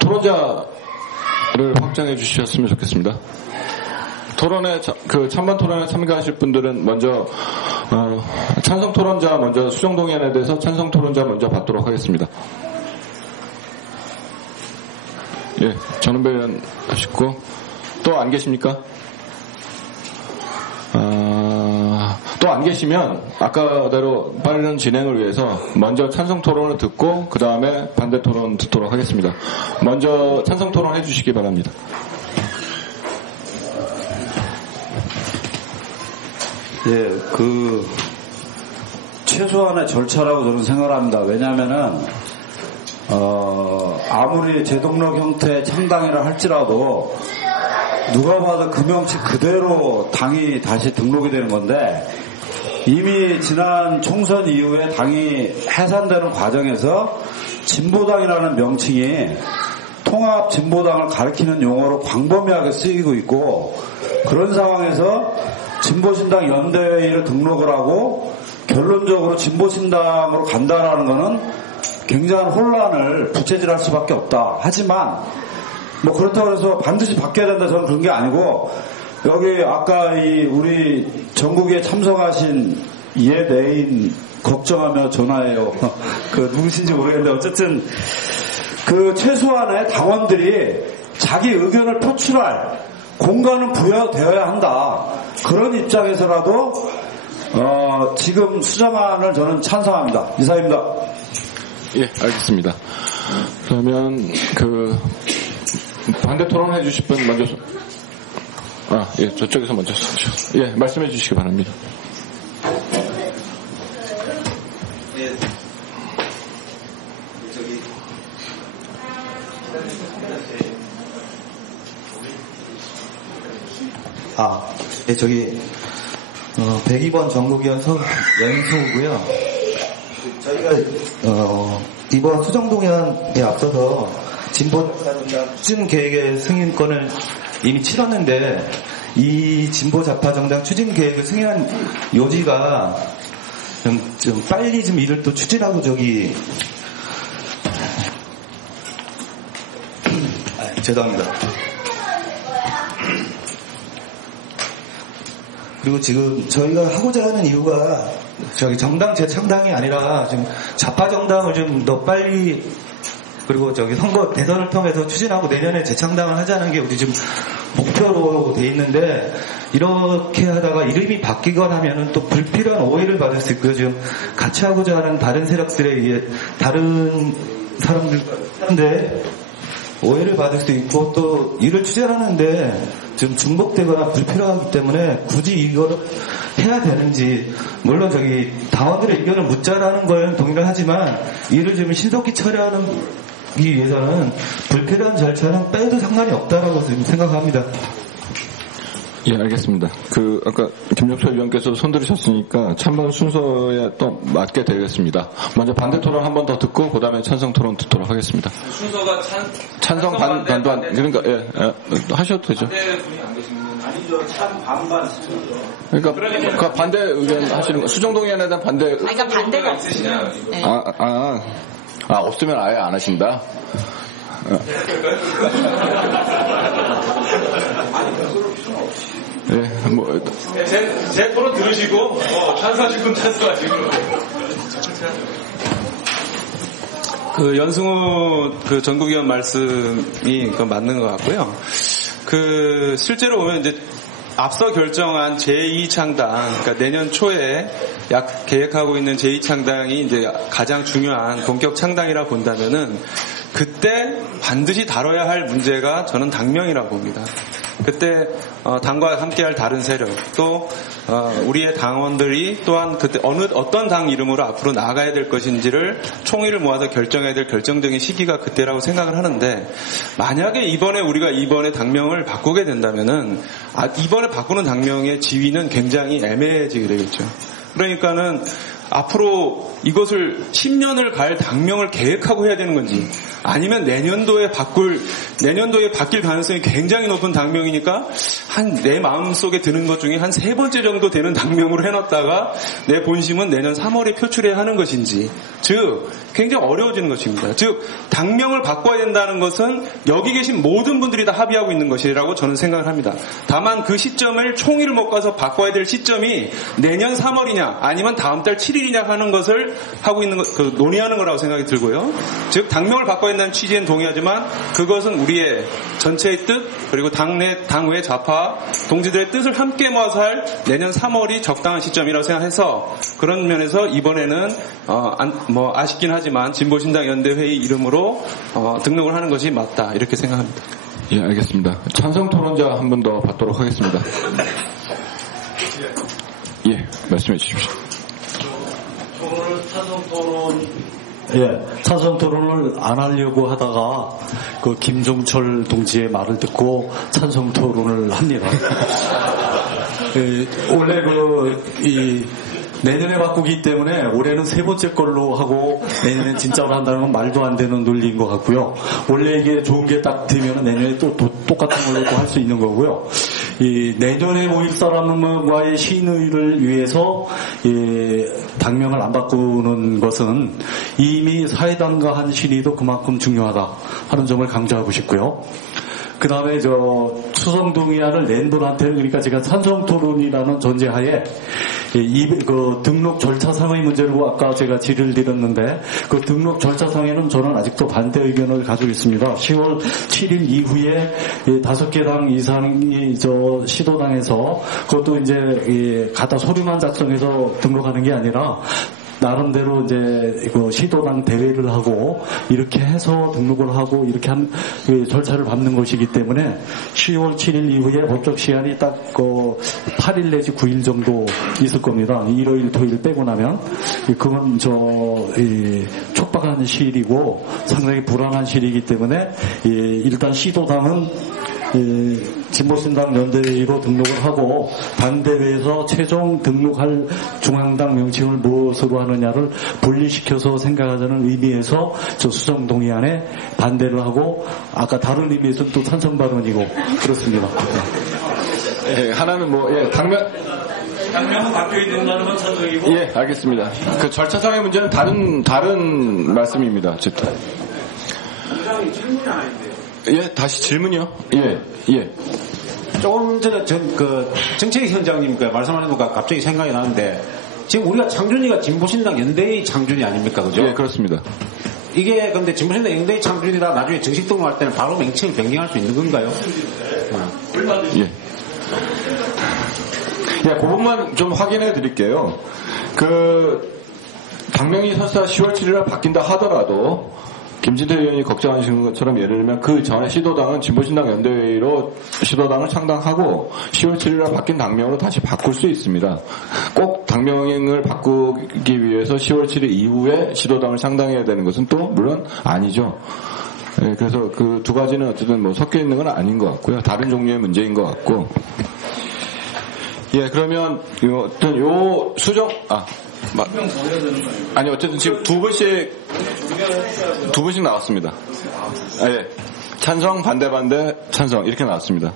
토론자를 확정해 주셨으면 좋겠습니다. 찬반 토론에 참가하실 분들은 먼저 찬성 토론자 먼저 수정 동의안에 대해서 찬성 토론자 먼저 받도록 하겠습니다. 예, 전은배 의원 하시고 또 안 계십니까? 또 안 계시면 아까대로 빠른 진행을 위해서 먼저 찬성 토론을 듣고 그 다음에 반대 토론 듣도록 하겠습니다. 먼저 찬성 토론 해주시기 바랍니다. 예, 최소한의 절차라고 저는 생각을 합니다. 왜냐하면은 아무리 재등록 형태의 창당이라 할지라도 누가 봐도 그 명칭 그대로 당이 다시 등록이 되는 건데 이미 지난 총선 이후에 당이 해산되는 과정에서 진보당이라는 명칭이 통합 진보당을 가리키는 용어로 광범위하게 쓰이고 있고 그런 상황에서 진보신당 연대회의를 등록을 하고 결론적으로 진보신당으로 간다라는 것은 굉장한 혼란을 부채질할 수밖에 없다. 하지만 뭐 그렇다고 해서 반드시 바뀌어야 된다 저는 그런 게 아니고 여기 아까 우리 전국에 참석하신 예내인 걱정하며 전화해요. 그 누구신지 모르겠는데 어쨌든 그 최소한의 당원들이 자기 의견을 표출할 공간은 부여되어야 한다. 그런 입장에서라도 지금 수정안을 저는 찬성합니다. 이사입니다. 예, 알겠습니다. 그러면 반대 토론해 주실 분 먼저 예, 저쪽에서 먼저 예, 말씀해 주시기 바랍니다. 네, 102번 전국위원서 연수고요. 저희가 이번 수정동의안에 앞서서 진보자파정당 추진 계획의 승인권을 이미 치렀는데 이 진보자파정당 추진 계획을 승인한 요지가 좀 빨리 좀 일을 또 추진하고 죄송합니다. 그리고 지금 저희가 하고자 하는 이유가 정당 재창당이 아니라 지금 좌파 정당을 좀 더 빨리 그리고 선거 대선을 통해서 추진하고 내년에 재창당을 하자는 게 우리 지금 목표로 돼 있는데 이렇게 하다가 이름이 바뀌거나 하면은 또 불필요한 오해를 받을 수 있고요. 지금 같이 하고자 하는 다른 세력들에 의해 다른 사람들한테 오해를 받을 수 있고 또 일을 추진하는데 좀 중복되거나 불필요하기 때문에 굳이 이걸 해야 되는지 물론 당원들의 의견을 묻자라는 건 동의를 하지만 이를 좀 신속히 처리하기 위해서는 불필요한 절차는 빼도 상관이 없다라고 생각합니다. 예, 알겠습니다. 아까 김종철 위원께서 손 들으셨으니까 찬반 순서에 또 맞게 되겠습니다. 먼저 반대 토론 한 번 더 듣고, 그 다음에 찬성 토론 듣도록 하겠습니다. 순서가 찬성 반반, 그러니까, 하셔도 되죠. 반대 분이 안 계시는 분 아니죠. 반반. 그러니까 반대 의견 하시는 거, 수정동의안에 대한 반대. 그러니까 반대가 없으시냐. 네. 없으면 아예 안 하신다? 제 토론 들으시고 찬성하실 분 찬성하시고. 연승우 전국위원 말씀이 맞는 것 같고요. 실제로 보면 이제 앞서 결정한 제2창당, 그러니까 내년 초에 계획하고 있는 제2창당이 이제 가장 중요한 본격 창당이라 본다면은 그때 반드시 다뤄야 할 문제가 저는 당명이라고 봅니다. 그때 당과 함께할 다른 세력 또 우리의 당원들이 또한 그때 어떤 당 이름으로 앞으로 나아가야 될 것인지를 총의를 모아서 결정해야 될 결정적인 시기가 그때라고 생각을 하는데 만약에 우리가 이번에 당명을 바꾸게 된다면은 이번에 바꾸는 당명의 지위는 굉장히 애매해지게 되겠죠. 그러니까는 앞으로 이것을 10년을 갈 당명을 계획하고 해야 되는 건지 아니면 내년도에 바뀔 가능성이 굉장히 높은 당명이니까 내 마음속에 드는 것 중에 한 3번째 정도 되는 당명으로 해놨다가 내 본심은 내년 3월에 표출해야 하는 것인지 즉 굉장히 어려워지는 것입니다. 즉 당명을 바꿔야 된다는 것은 여기 계신 모든 분들이 다 합의하고 있는 것이라고 저는 생각을 합니다. 다만 그 시점을 총의를 못 가서 바꿔야 될 시점이 내년 3월이냐 아니면 다음 달 7일이냐 하는 것을 하고 있는 논의하는 거라고 생각이 들고요. 즉 당명을 바꿔야 된다는 취지엔 동의하지만 그것은 우리의 전체의 뜻 그리고 당외 좌파 동지들의 뜻을 함께 모아서 할 내년 3월이 적당한 시점이라고 생각해서 그런 면에서 이번에는 아쉽긴 하지만 진보신당 연대회의 이름으로 등록을 하는 것이 맞다 이렇게 생각합니다. 예, 알겠습니다. 찬성 토론자 한 분 더 받도록 하겠습니다. 예, 말씀해 주십시오. 오늘 찬성 토론 찬성 토론을 안 하려고 하다가 그 김종철 동지의 말을 듣고 찬성 토론을 합니다. 원래 내년에 바꾸기 때문에 올해는 세 번째 걸로 하고 내년에 진짜로 한다는 건 말도 안 되는 논리인 것 같고요. 원래 이게 좋은 게 딱 되면 내년에 또 똑같은 걸로 또 할 수 있는 거고요. 내년에 모일 사람과의 신의를 위해서 당명을 안 바꾸는 것은 이미 사회당과 한 신의도 그만큼 중요하다 하는 점을 강조하고 싶고요. 그 다음에 추성동의안을 낸 분한테는 그러니까 제가 찬성토론이라는 전제하에 그 등록 절차상의 문제로 아까 제가 질의를 드렸는데 그 등록 절차상에는 저는 아직도 반대 의견을 가지고 있습니다. 10월 7일 이후에 5개 당 이상이 시도당에서 그것도 이제 갖다 서류만 작성해서 등록하는 게 아니라 나름대로 이제 시도당 대회를 하고 이렇게 해서 등록을 하고 이렇게 한 절차를 밟는 것이기 때문에 10월 7일 이후에 법적 시한이 딱 8일 내지 9일 정도 있을 겁니다. 일요일, 토요일 빼고 나면 그건 촉박한 시일이고 상당히 불안한 시일이기 때문에 일단 시도당은 진보신당 연대회의로 등록을 하고 당대회에서 최종 등록할 중앙당 명칭을 무엇으로 하느냐를 분리시켜서 생각하자는 의미에서 저 수정동의안에 반대를 하고 아까 다른 의미에서는 또 찬성 발언이고 그렇습니다. 하나는 당명은 바뀌어야 된다는 건 찬성이고. 예, 알겠습니다. 그 절차상의 문제는 다른 말씀입니다. 어쨌든. 질문이 하나 있는데요. 예, 다시 질문이요? 예. 조금 전에 정책위 현장님 말씀하는 거가 갑자기 생각이 나는데 지금 우리가 창준이가 진보신당 연대의 창준이 아닙니까? 그죠? 예, 그렇습니다. 이게 근데 진보신당 연대의 창준이다 나중에 정식 등록할 때는 바로 명칭을 변경할 수 있는 건가요? 예. 그 부분만 좀 확인해 드릴게요. 당명이 설사 10월 7일에 바뀐다 하더라도 김진태 의원이 걱정하시는 것처럼 예를 들면 그 전에 시도당은 진보신당 연대회의로 시도당을 창당하고 10월 7일에 바뀐 당명으로 다시 바꿀 수 있습니다. 꼭 당명을 바꾸기 위해서 10월 7일 이후에 시도당을 창당해야 되는 것은 또 물론 아니죠. 그래서 그 두 가지는 어쨌든 섞여 있는 건 아닌 것 같고요. 다른 종류의 문제인 것 같고. 예, 그러면 어떤 아니 어쨌든 지금 두 분씩 나왔습니다. 예. 찬성, 반대, 찬성 이렇게 나왔습니다.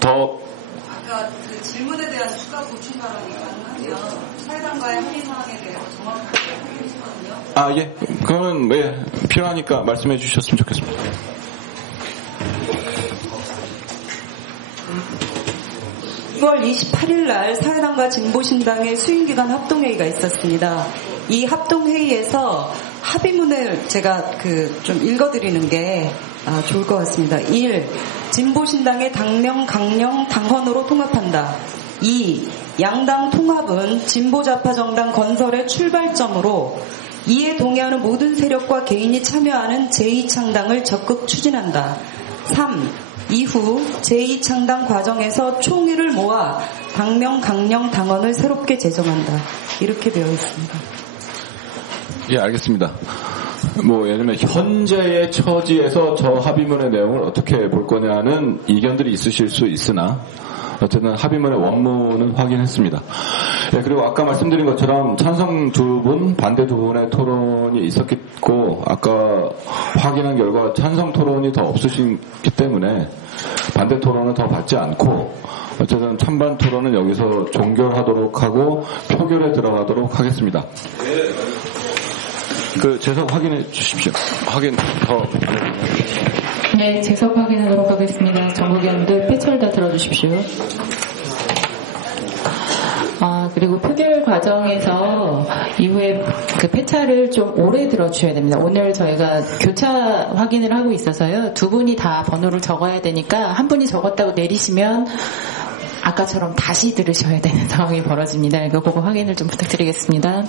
아까 그 질문에 대한 추가 보충 발언이 가능하면 사회당과의 합의 사항에 대해서 정확하게 해주시거든요. 예. 그러면 필요하니까 말씀해 주셨으면 좋겠습니다. (6월 28일) 날 사회당과 진보신당의 수임기관 합동회의가 있었습니다. 이 합동회의에서 합의문을 제가 좀 읽어드리는 게 좋을 것 같습니다. 1. 진보신당의 당명, 강령, 당헌으로 통합한다. 2. 양당 통합은 진보좌파 정당 건설의 출발점으로 이에 동의하는 모든 세력과 개인이 참여하는 제2창당을 적극 추진한다. 3. 이후 제2창당 과정에서 총의를 모아 당명, 강령, 당헌을 새롭게 제정한다. 이렇게 되어 있습니다. 예, 알겠습니다. 예를 들면 현재의 처지에서 저 합의문의 내용을 어떻게 볼 거냐는 이견들이 있으실 수 있으나 어쨌든 합의문의 원문은 확인했습니다. 예, 그리고 아까 말씀드린 것처럼 찬성 2분, 반대 2분의 토론이 있었고 아까 확인한 결과 찬성 토론이 더 없으시기 때문에 반대 토론은 더 받지 않고 어쨌든 찬반 토론은 여기서 종결하도록 하고 표결에 들어가도록 하겠습니다. 재석 확인해 주십시오. 확인 더. 네, 재석 확인하도록 하겠습니다. 전국위원들 패철 다 들어주십시오. 그리고 표결 과정에서 이후에 그 패차를 좀 오래 들어주셔야 됩니다. 오늘 저희가 교차 확인을 하고 있어서요. 두 분이 다 번호를 적어야 되니까 한 분이 적었다고 내리시면 아까처럼 다시 들으셔야 되는 상황이 벌어집니다. 그러니까 그거 확인을 좀 부탁드리겠습니다.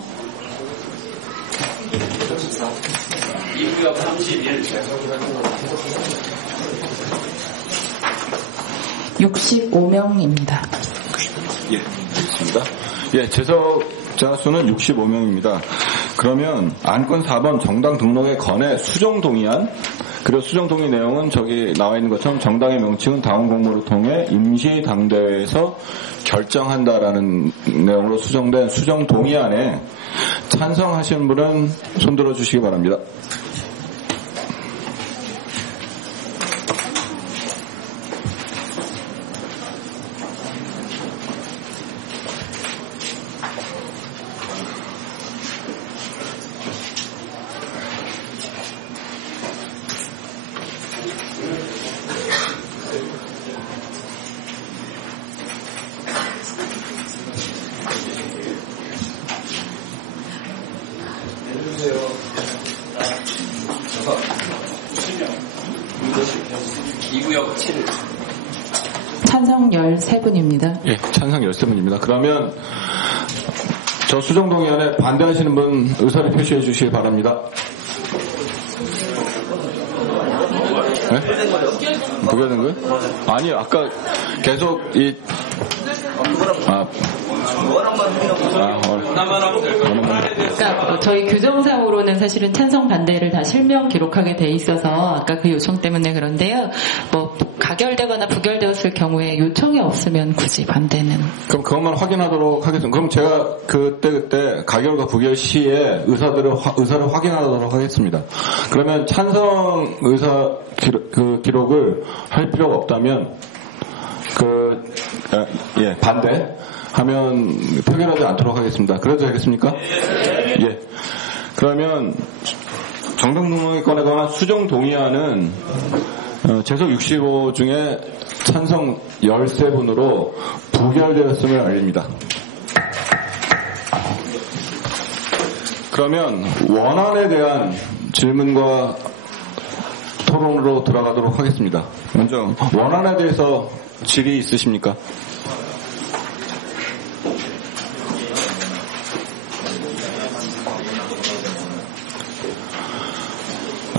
65명입니다. 예, 알겠습니다. 예, 재석자 수는 65명입니다. 그러면 안건 4번 정당 등록에 관해 수정 동의안, 그리고 수정 동의 내용은 저기 나와 있는 것처럼 정당의 명칭은 당원 공모를 통해 임시 당대회에서 결정한다라는 내용으로 수정된 수정 동의안에 찬성하시는 분은 손들어 주시기 바랍니다. 찬성 13분입니다. 예, 찬성 13분입니다. 그러면 저 수정 동의안에 반대하시는 분 의사를 표시해 주시기 바랍니다. 네? 부결된 거예요? 아니, 아까 계속 그러니까 저희 규정상으로는 사실은 찬성 반대를 다 실명 기록하게 돼 있어서 아까 그 요청 때문에 그런데요. 뭐 가결되거나 부결되었을 경우에 요청이 없으면 굳이 반대는. 그럼 그것만 확인하도록 하겠습니다. 그럼 제가 그때 가결과 부결 시에 의사를 확인하도록 하겠습니다. 그러면 찬성 의사 기록을 할 필요가 없다면 반대 하면 표결하지 않도록 하겠습니다. 그래도 되겠습니까? 예. 그러면 정당 등록에 관한 수정 동의안은 제속 65 중에 찬성 13분으로 부결되었음을 알립니다. 그러면 원안에 대한 질문과 토론으로 들어가도록 하겠습니다. 먼저 원안에 대해서 질의 있으십니까?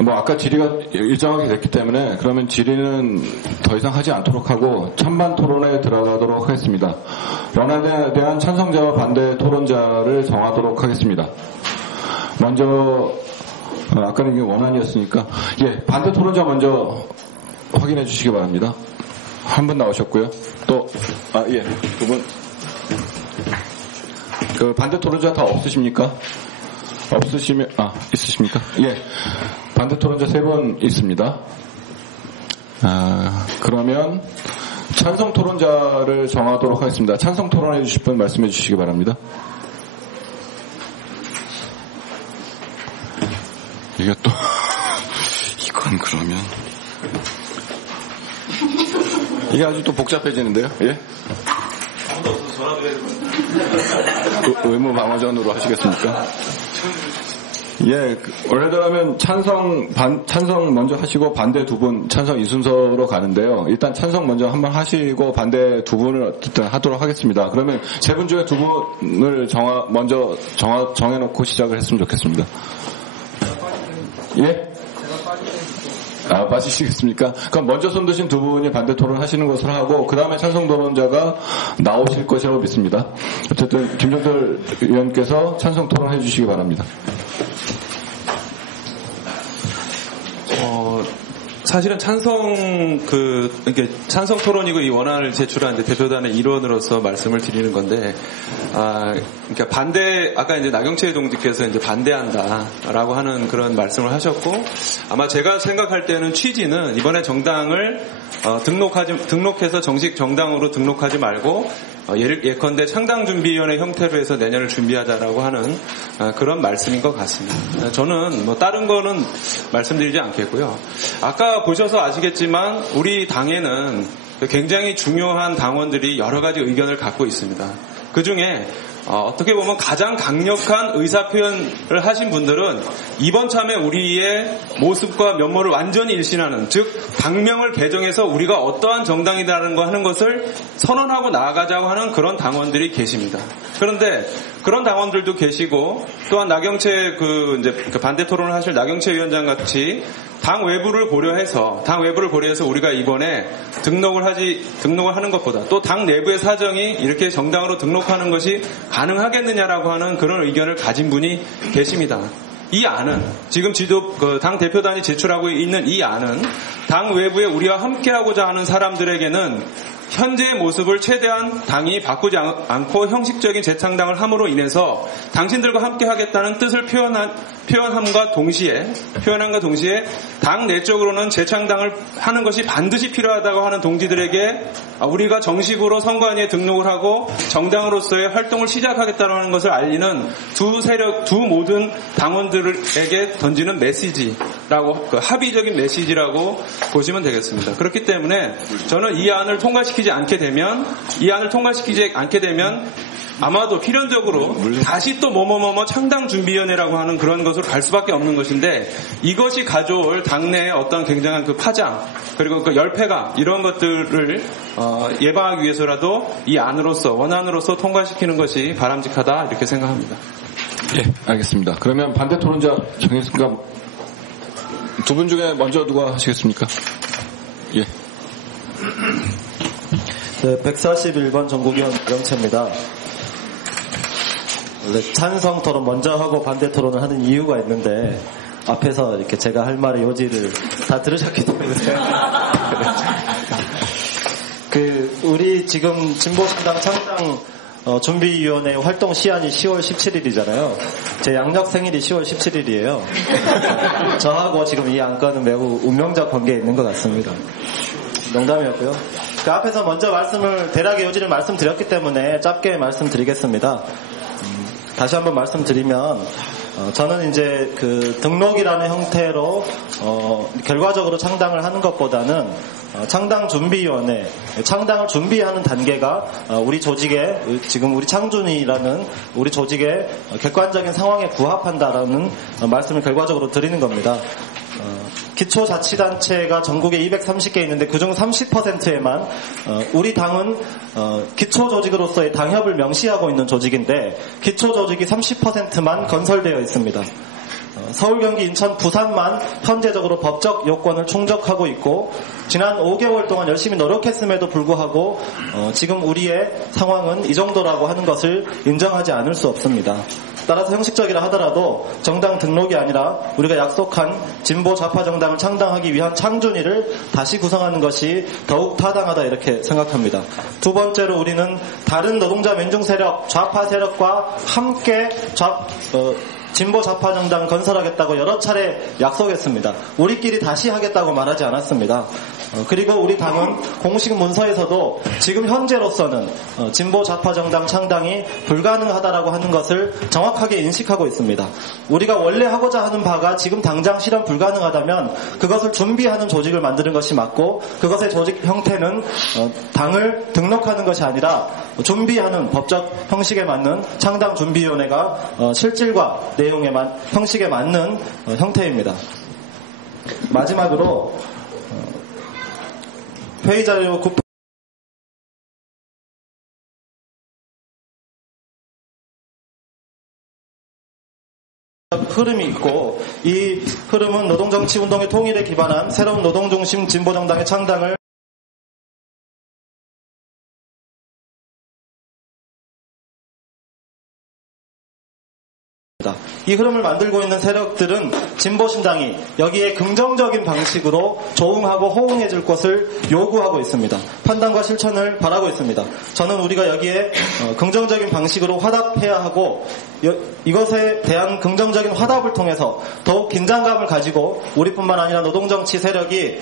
뭐 아까 질의가 일정하게 됐기 때문에 그러면 질의는 더 이상 하지 않도록 하고 찬반 토론에 들어가도록 하겠습니다. 원안에 대한 찬성자와 반대 토론자를 정하도록 하겠습니다. 먼저 아까는 이게 원안이었으니까 반대 토론자 먼저 확인해 주시기 바랍니다. 한 분 나오셨고요. 또 두 분. 그 반대 토론자 다 없으십니까? 없으시면 있으십니까? 예. 반대 토론자 3분 있습니다. 그러면 찬성 토론자를 정하도록 하겠습니다. 찬성 토론해 주실 분 말씀해 주시기 바랍니다. 이게 또 이건 그러면 이게 아주 또 복잡해지는데요. 예? 아무도 없어서 전화도 해야 되는 의무 방어전으로 하시겠습니까? 예, 원래대로라면 찬성 먼저 하시고 반대 2분, 찬성 이 순서로 가는데요. 일단 찬성 먼저 한번 하시고 반대 2분을 어쨌든 하도록 하겠습니다. 그러면 3분 중에 2분을 먼저 정해놓고 시작을 했으면 좋겠습니다. 예? 빠지시겠습니까? 그럼 먼저 손 드신 2분이 반대 토론 하시는 것을 하고, 그 다음에 찬성 토론자가 나오실 것이라고 믿습니다. 어쨌든, 김종철 의원께서 찬성 토론 해주시기 바랍니다. 사실은 찬성 토론이고 이 원안을 제출한 대표단의 일원으로서 말씀을 드리는 건데, 그러니까 아까 이제 나경채 동지께서 이제 반대한다라고 하는 그런 말씀을 하셨고, 아마 제가 생각할 때는 취지는 이번에 정당을 등록해서 정식 정당으로 등록하지 말고, 예컨대 창당준비위원회 형태로 해서 내년을 준비하자라고 하는 그런 말씀인 것 같습니다. 저는 뭐 다른 거는 말씀드리지 않겠고요. 아까 보셔서 아시겠지만 우리 당에는 굉장히 중요한 당원들이 여러 가지 의견을 갖고 있습니다. 그 중에 어떻게 보면 가장 강력한 의사표현을 하신 분들은 이번 참에 우리의 모습과 면모를 완전히 일신하는, 즉 당명을 개정해서 우리가 어떠한 정당이라는 거 하는 것을 선언하고 나아가자고 하는 그런 당원들이 계십니다. 그런데 그런 당원들도 계시고 또한 나경채 그 반대 토론을 하실 나경채 위원장 같이 당 외부를 고려해서 우리가 이번에 등록을 하는 것보다 또 당 내부의 사정이 이렇게 정당으로 등록하는 것이 가능하겠느냐라고 하는 그런 의견을 가진 분이 계십니다. 이 안은 지금 당 대표단이 제출하고 있는 이 안은 당 외부에 우리와 함께하고자 하는 사람들에게는 현재의 모습을 최대한 당이 바꾸지 않고 형식적인 재창당을 함으로 인해서 당신들과 함께 하겠다는 뜻을 표현함과 동시에 당 내적으로는 재창당을 하는 것이 반드시 필요하다고 하는 동지들에게 우리가 정식으로 선관위에 등록을 하고 정당으로서의 활동을 시작하겠다는 것을 알리는 두 모든 당원들에게 던지는 메시지라고 합의적인 메시지라고 보시면 되겠습니다. 그렇기 때문에 저는 이 안을 통과시키지 않게 되면 아마도 필연적으로 다시 또 창당준비위원회라고 하는 그런 것으로 갈 수밖에 없는 것인데 이것이 가져올 당내의 어떤 굉장한 그 파장 그리고 그 열패감 이런 것들을 예방하기 위해서라도 이 원안으로서 통과시키는 것이 바람직하다 이렇게 생각합니다. 예, 알겠습니다. 그러면 반대 토론자 정했습니까? 두 분 중에 먼저 누가 하시겠습니까? 예. 네, 141번 전국위원 나경채입니다. 원래 찬성 토론 먼저 하고 반대 토론을 하는 이유가 있는데 앞에서 이렇게 제가 할 말의 요지를 다 들으셨기 때문에 우리 지금 진보신당 창당 준비위원회 활동 시한이 10월 17일이잖아요. 제 양력 생일이 10월 17일이에요. 저하고 지금 이 안건은 매우 운명적 관계에 있는 것 같습니다. 농담이었고요. 그 앞에서 먼저 대략의 요지를 말씀드렸기 때문에 짧게 말씀드리겠습니다. 다시 한번 말씀드리면 저는 이제 그 등록이라는 형태로 결과적으로 창당을 하는 것보다는 창당준비위원회, 창당을 준비하는 단계가 우리 조직의 지금 우리 창준이라는 우리 조직의 객관적인 상황에 부합한다라는 말씀을 결과적으로 드리는 겁니다. 기초자치단체가 전국에 230개 있는데 그중 30%에만 우리 당은 기초조직으로서의 당협을 명시하고 있는 조직인데 기초조직이 30%만 건설되어 있습니다. 서울, 경기, 인천, 부산만 현재적으로 법적 요건을 충족하고 있고 지난 5개월 동안 열심히 노력했음에도 불구하고 지금 우리의 상황은 이 정도라고 하는 것을 인정하지 않을 수 없습니다. 따라서 형식적이라 하더라도 정당 등록이 아니라 우리가 약속한 진보 좌파 정당을 창당하기 위한 창준위를 다시 구성하는 것이 더욱 타당하다 이렇게 생각합니다. 두 번째로 우리는 다른 노동자 민중 세력, 좌파 세력과 함께 진보 좌파 정당 건설하겠다고 여러 차례 약속했습니다. 우리끼리 다시 하겠다고 말하지 않았습니다. 그리고 우리 당은 공식 문서에서도 지금 현재로서는 진보 좌파 정당 창당이 불가능하다라고 하는 것을 정확하게 인식하고 있습니다. 우리가 원래 하고자 하는 바가 지금 당장 실현 불가능하다면 그것을 준비하는 조직을 만드는 것이 맞고 그것의 조직 형태는 당을 등록하는 것이 아니라 준비하는 법적 형식에 맞는 창당준비위원회가 실질과 내용에 형식에 맞는 형태입니다. 마지막으로 회의자료 9 흐름이 있고 이 흐름은 노동정치운동의 통일에 기반한 새로운 노동중심 진보정당의 창당을 이 흐름을 만들고 있는 세력들은 진보신당이 여기에 긍정적인 방식으로 조응하고 호응해줄 것을 요구하고 있습니다. 판단과 실천을 바라고 있습니다. 저는 우리가 여기에 긍정적인 방식으로 화답해야 하고 이것에 대한 긍정적인 화답을 통해서 더욱 긴장감을 가지고 우리뿐만 아니라 노동정치 세력이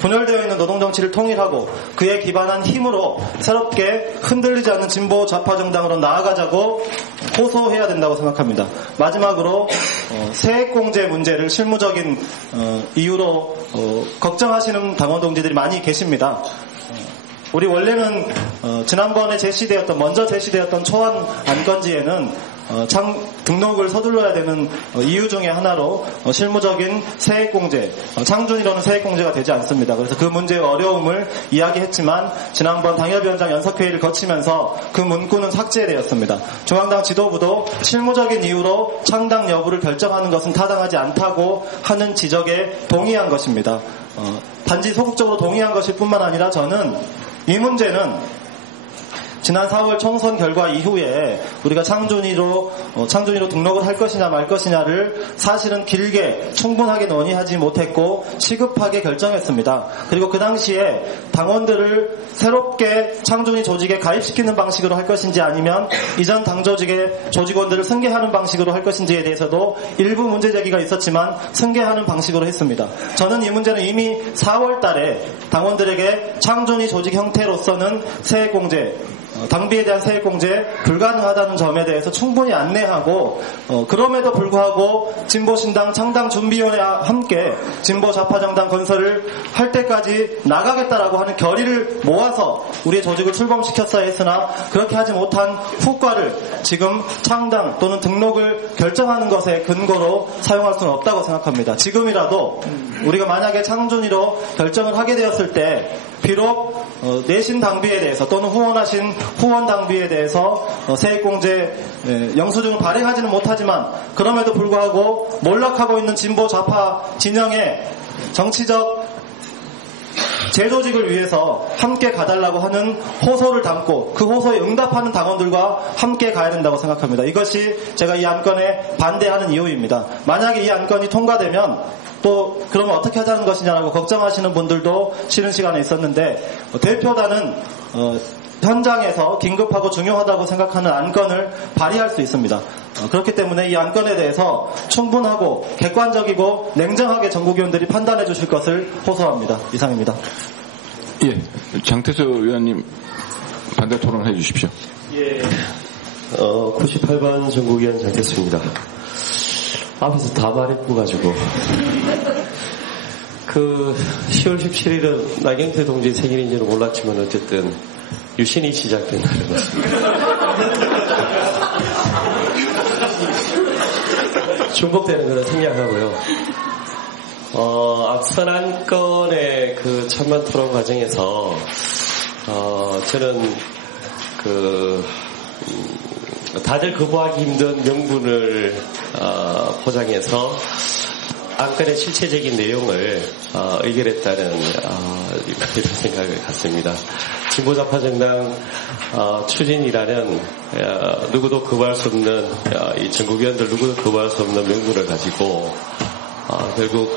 분열되어 있는 노동정치를 통일하고 그에 기반한 힘으로 새롭게 흔들리지 않는 진보 좌파 정당으로 나아가자고 호소해야 된다고 생각합니다. 마지막으로 세액공제 문제를 실무적인 이유로 걱정하시는 당원 동지들이 많이 계십니다. 우리 원래는 지난번에 먼저 제시되었던 초안 안건지에는 등록을 서둘러야 되는 이유 중에 하나로 실무적인 세액공제, 창준이로는 세액공제가 되지 않습니다. 그래서 그 문제의 어려움을 이야기했지만 지난번 당협위원장 연석회의를 거치면서 그 문구는 삭제되었습니다. 중앙당 지도부도 실무적인 이유로 창당 여부를 결정하는 것은 타당하지 않다고 하는 지적에 동의한 것입니다. 단지 소극적으로 동의한 것일 뿐만 아니라 저는 이 문제는 지난 4월 총선 결과 이후에 우리가 창준이로 등록을 할 것이냐 말 것이냐를 사실은 길게 충분하게 논의하지 못했고 시급하게 결정했습니다. 그리고 그 당시에 당원들을 새롭게 창준이 조직에 가입시키는 방식으로 할 것인지 아니면 이전 당 조직의 조직원들을 승계하는 방식으로 할 것인지에 대해서도 일부 문제 제기가 있었지만 승계하는 방식으로 했습니다. 저는 이 문제는 이미 4월 달에 당원들에게 창준이 조직 형태로서는 세액공제, 당비에 대한 세액공제 불가능하다는 점에 대해서 충분히 안내하고 그럼에도 불구하고 진보신당 창당준비위원회와 함께 진보좌파정당 건설을 할 때까지 나가겠다라고 하는 결의를 모아서 우리의 조직을 출범시켰어야 했으나 그렇게 하지 못한 후과를 지금 창당 또는 등록을 결정하는 것에 근거로 사용할 수는 없다고 생각합니다. 지금이라도 우리가 만약에 창준이로 결정을 하게 되었을 때 비록 내신 당비에 대해서 또는 후원하신 후원 당비에 대해서 세액공제 영수증을 발행하지는 못하지만 그럼에도 불구하고 몰락하고 있는 진보 좌파 진영의 정치적 재조직을 위해서 함께 가달라고 하는 호소를 담고 그 호소에 응답하는 당원들과 함께 가야 된다고 생각합니다. 이것이 제가 이 안건에 반대하는 이유입니다. 만약에 이 안건이 통과되면 또 그러면 어떻게 하자는 것이냐라고 걱정하시는 분들도 쉬는 시간에 있었는데 대표단은 현장에서 긴급하고 중요하다고 생각하는 안건을 발의할 수 있습니다. 그렇기 때문에 이 안건에 대해서 충분하고 객관적이고 냉정하게 전국위원들이 판단해 주실 것을 호소합니다. 이상입니다. 예, 장태수 의원님 반대 토론해 주십시오. 예, 98번 전국위원 장태수입니다. 앞에서 다 말해가지고 그 10월 17일은 나경태 동지의 생일인지는 몰랐지만 어쨌든 유신이 시작된 날이었습니다. 중복되는 것은 생략하고요. 앞선 안건의 그 찬반 토론 과정에서 저는 다들 거부하기 힘든 명분을 포장해서 안건의 실체적인 내용을 의결했다는 그런 생각을 갖습니다. 진보좌파정당 추진이라는 누구도 거부할 수 없는 이 전국위원들 누구도 거부할 수 없는 명분을 가지고 결국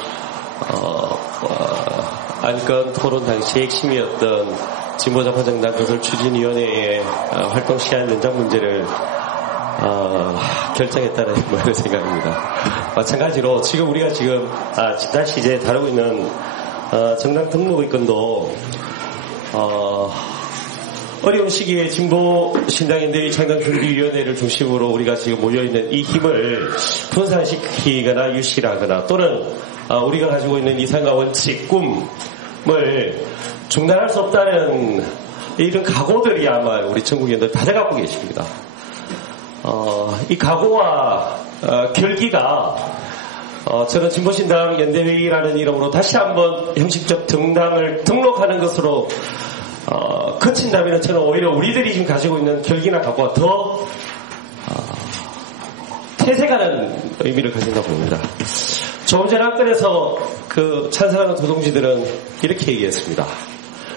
안건 토론 당시 핵심이었던 진보좌파정당 건설추진위원회의 활동 시간 연장 문제를 결정했다는 그런 생각입니다. 마찬가지로 지금 우리가 다시 이제 다루고 있는 정당 등록의건도 어려운 시기에 진보신당인들이 창당준비위원회를 중심으로 우리가 지금 모여있는 이 힘을 분산시키거나 유실하거나 또는 우리가 가지고 있는 이상과 원칙, 꿈을 중단할 수 없다는 이런 각오들이 아마 우리 전국위원들 다들 갖고 계십니다. 이 각오와 결기가 저는 진보신당 연대회의라는 이름으로 다시 한번 형식적 정당을 등록하는 것으로 그친다면 저는 오히려 우리들이 지금 가지고 있는 결기나 각오가 더 퇴색하는 의미를 가진다고 봅니다. 조금 전 안건에서 찬성하는 두 동지들은 이렇게 얘기했습니다.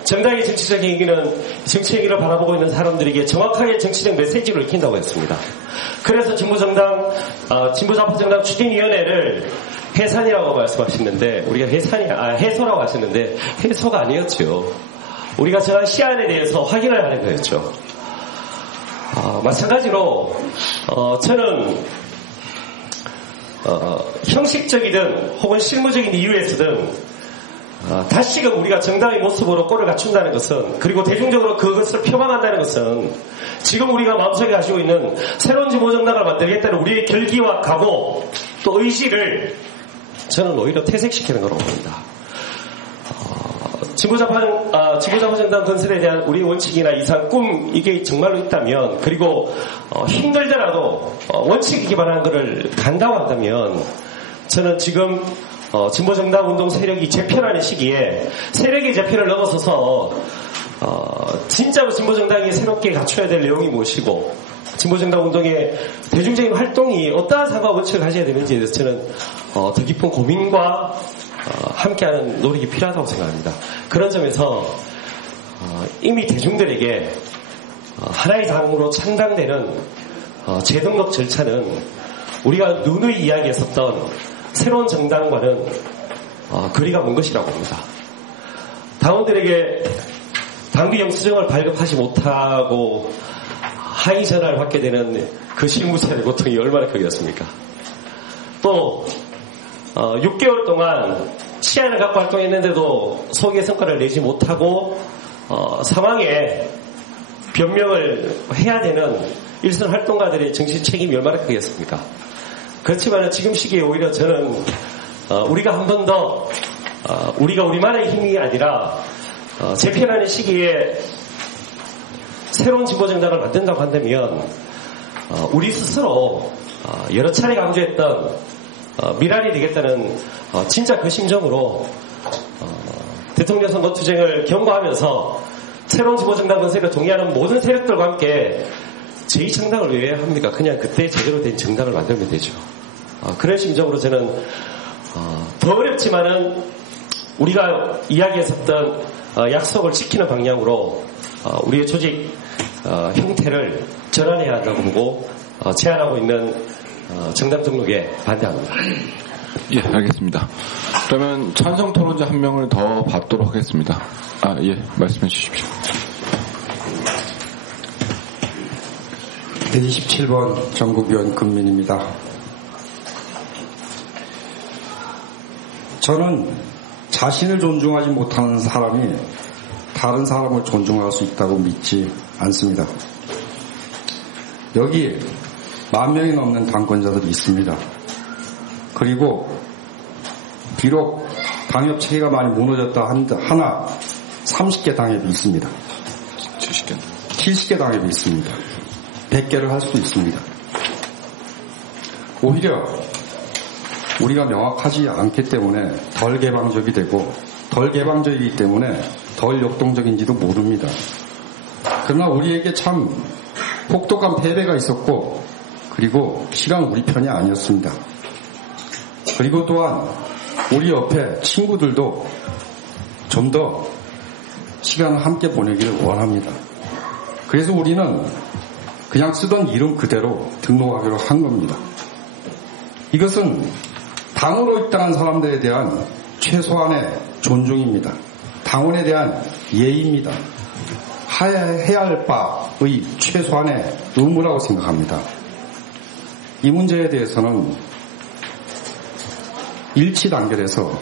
정당의 정치적 행위는 정치 행위를 바라보고 있는 사람들에게 정확하게 정치적 메시지를 익힌다고 했습니다. 그래서 진보좌파정당 추진위원회를 해산이라고 말씀하셨는데 우리가 해소라고 하셨는데 해소가 아니었죠. 우리가 정한 시안에 대해서 확인을 하는 거였죠. 마찬가지로 저는 형식적이든 혹은 실무적인 이유에서든 다시금 우리가 정당의 모습으로 꼴을 갖춘다는 것은 그리고 대중적으로 그것을 표방한다는 것은 지금 우리가 마음속에 가지고 있는 새로운 진보정당을 만들겠다는 우리의 결기와 각오 또 의지를 저는 오히려 퇴색시키는 거라고 봅니다. 진보자파정당 건설에 대한 우리 원칙이나 이상 꿈 이게 정말로 있다면 그리고 힘들더라도 원칙에 기반한 것을 간다고 한다면 저는 지금 진보정당 운동 세력이 재편하는 시기에 세력의 재편을 넘어서서 진짜로 진보정당이 새롭게 갖춰야 될 내용이 무엇이고 진보정당 운동의 대중적인 활동이 어떠한 사고와 원칙을 가져야 되는지에 대해서 저는 더 깊은 고민과 함께하는 노력이 필요하다고 생각합니다. 그런 점에서 이미 대중들에게 하나의 당으로 창당되는 재등록 절차는 우리가 누누이 이야기했었던 새로운 정당과는 거리가 먼 것이라고 봅니다. 당원들에게 당비 영수증을 발급하지 못하고 하위 전화를 받게 되는 그 실무자의 고통이 얼마나 크겠습니까? 또 6개월 동안 시간을 갖고 활동했는데도 소기의 성과를 내지 못하고 사망에 변명을 해야 되는 일선 활동가들의 정신 책임이 얼마나 크겠습니까? 그렇지만 지금 시기에 오히려 저는 우리가 한 번 더 우리가 우리만의 힘이 아니라 재편하는 시기에 새로운 진보정당을 만든다고 한다면 우리 스스로 여러 차례 강조했던 미랄이 되겠다는 진짜 그 심정으로 대통령 선거 투쟁을 경고하면서 새로운 진보정당 건설에 동의하는 모든 세력들과 함께 제2정당을 왜 합니까? 그냥 그때 제대로 된 정당을 만들면 되죠. 그런 심정으로 저는 더 어렵지만은 우리가 이야기했었던 약속을 지키는 방향으로 우리의 조직 형태를 전환해야 한다고 보고 제안하고 있는 정당 등록에 반대합니다. 예, 알겠습니다. 그러면 찬성 토론자 한 명을 더 받도록 하겠습니다. 예, 말씀해 주십시오. 127번 전국위원 금민입니다. 저는 자신을 존중하지 못하는 사람이 다른 사람을 존중할 수 있다고 믿지 않습니다. 여기 10,000명이 넘는 당권자들이 있습니다. 그리고 비록 당협 체계가 많이 무너졌다 하나 30개 당협이 있습니다. 70개 당협이 있습니다. 100개를 할 수도 있습니다. 오히려 우리가 명확하지 않기 때문에 덜 개방적이 되고 덜 개방적이기 때문에 덜 역동적인지도 모릅니다. 그러나 우리에게 참 혹독한 패배가 있었고 그리고 시간 우리 편이 아니었습니다. 그리고 또한 우리 옆에 친구들도 좀 더 시간을 함께 보내기를 원합니다. 그래서 우리는 그냥 쓰던 이름 그대로 등록하기로 한 겁니다. 이것은 당으로 입당한 사람들에 대한 최소한의 존중입니다. 당원에 대한 예의입니다. 해야 할 바의 최소한의 의무라고 생각합니다. 이 문제에 대해서는 일치 단결해서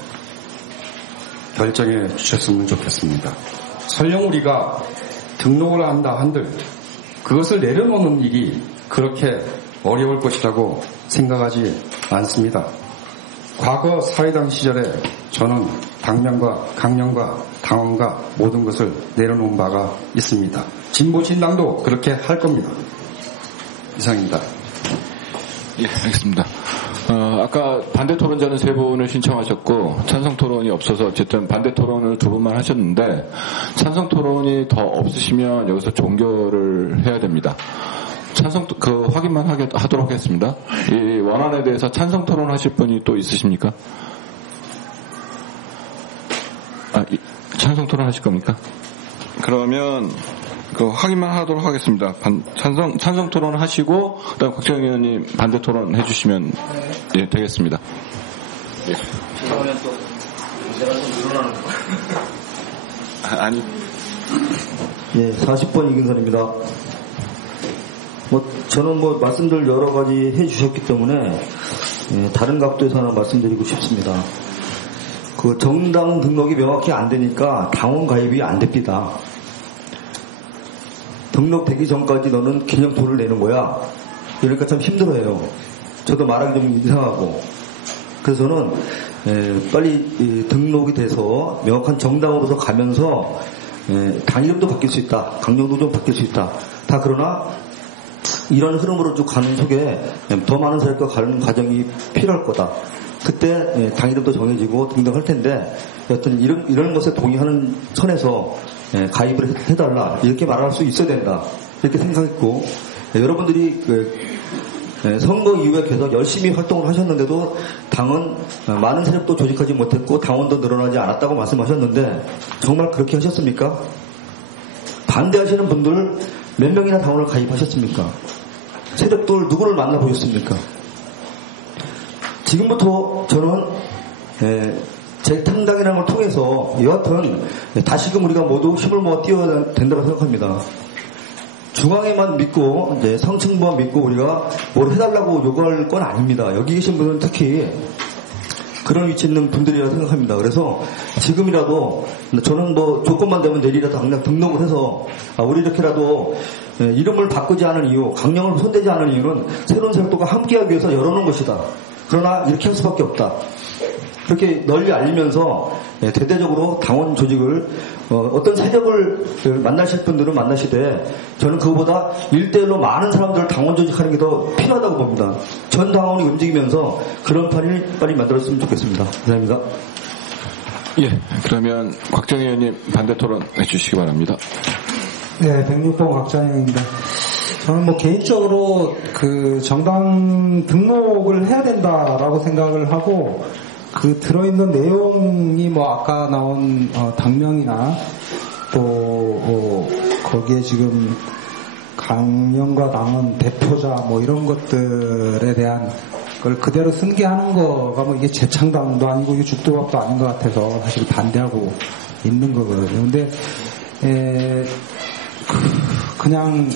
결정해 주셨으면 좋겠습니다. 설령 우리가 등록을 한다 한들 그것을 내려놓는 일이 그렇게 어려울 것이라고 생각하지 않습니다. 과거 사회당 시절에 저는 당명과 강령과 당원과 모든 것을 내려놓은 바가 있습니다. 진보신당도 그렇게 할 겁니다. 이상입니다. 예, 알겠습니다. 아까 반대 토론자는 3분을 신청하셨고 찬성 토론이 없어서 어쨌든 반대 토론을 2분만 하셨는데 찬성 토론이 더 없으시면 여기서 종결을 해야 됩니다. 찬성 확인만 하도록 하겠습니다. 이 원안에 대해서 찬성 토론하실 분이 또 있으십니까? 찬성 토론하실 겁니까? 그러면 확인만 하도록 하겠습니다. 찬성 토론 하시고 그다음 곽재영 의원님 반대 토론 해주시면 예, 되겠습니다. 예. 그러면 또 문제가 좀 늘어나는 거예요. 아니. 예, 40번 이근선입니다. 저는 말씀들 여러 가지 해주셨기 때문에 다른 각도에서 하나 말씀드리고 싶습니다. 정당 등록이 명확히 안 되니까 당원 가입이 안 됩니다. 등록되기 전까지 너는 기념표를 내는 거야. 이러니까 참 힘들어요. 저도 말하기 좀 이상하고. 그래서 저는 빨리 등록이 돼서 명확한 정당으로서 가면서 당 이름도 바뀔 수 있다. 강령도 좀 바뀔 수 있다. 다 그러나 이런 흐름으로 쭉 가는 속에 더 많은 세력과 가는 과정이 필요할 거다. 그때 당 이름도 정해지고 등등 할 텐데 여튼 이런 것에 동의하는 선에서 가입을 해달라. 이렇게 말할 수 있어야 된다. 이렇게 생각했고 여러분들이 선거 이후에 계속 열심히 활동을 하셨는데도 당은 많은 세력도 조직하지 못했고 당원도 늘어나지 않았다고 말씀하셨는데 정말 그렇게 하셨습니까? 반대하시는 분들 몇 명이나 당원을 가입하셨습니까? 세력들 누구를 만나보셨습니까? 지금부터 저는 재탕당이라는 걸 통해서 여하튼 다시금 우리가 모두 힘을 모아 뛰어야 된다고 생각합니다. 중앙에만 믿고 이제 성층부만 믿고 우리가 뭘 해달라고 요구할 건 아닙니다. 여기 계신 분은 특히 그런 위치에 있는 분들이라고 생각합니다. 그래서 지금이라도 저는 뭐 조건만 되면 내일이라도 당장 등록을 해서 우리 이렇게라도 이름을 바꾸지 않은 이유, 강령을 손대지 않은 이유는 새로운 세력들과 함께하기 위해서 열어놓은 것이다. 그러나 이렇게 할 수밖에 없다. 그렇게 널리 알리면서 대대적으로 당원 조직을 어떤 세력을 만나실 분들은 만나시되 저는 그거보다 1대1로 많은 사람들을 당원 조직하는 게 더 필요하다고 봅니다. 전 당원이 움직이면서 그런 판을 빨리 만들었으면 좋겠습니다. 감사합니다. 예, 그러면 곽정희 의원님 반대 토론 해주시기 바랍니다. 네, 106번 곽정희입니다. 저는 뭐 개인적으로 그 정당 등록을 해야 된다라고 생각을 하고 그 들어있는 내용이 뭐 아까 나온 당명이나 또 거기에 지금 강령과 당원 대표자 뭐 이런 것들에 대한 걸 그대로 승계하는 거가 뭐 이게 재창당도 아니고 이게 죽도밥도 아닌 것 같아서 사실 반대하고 있는 거거든요. 근데 그냥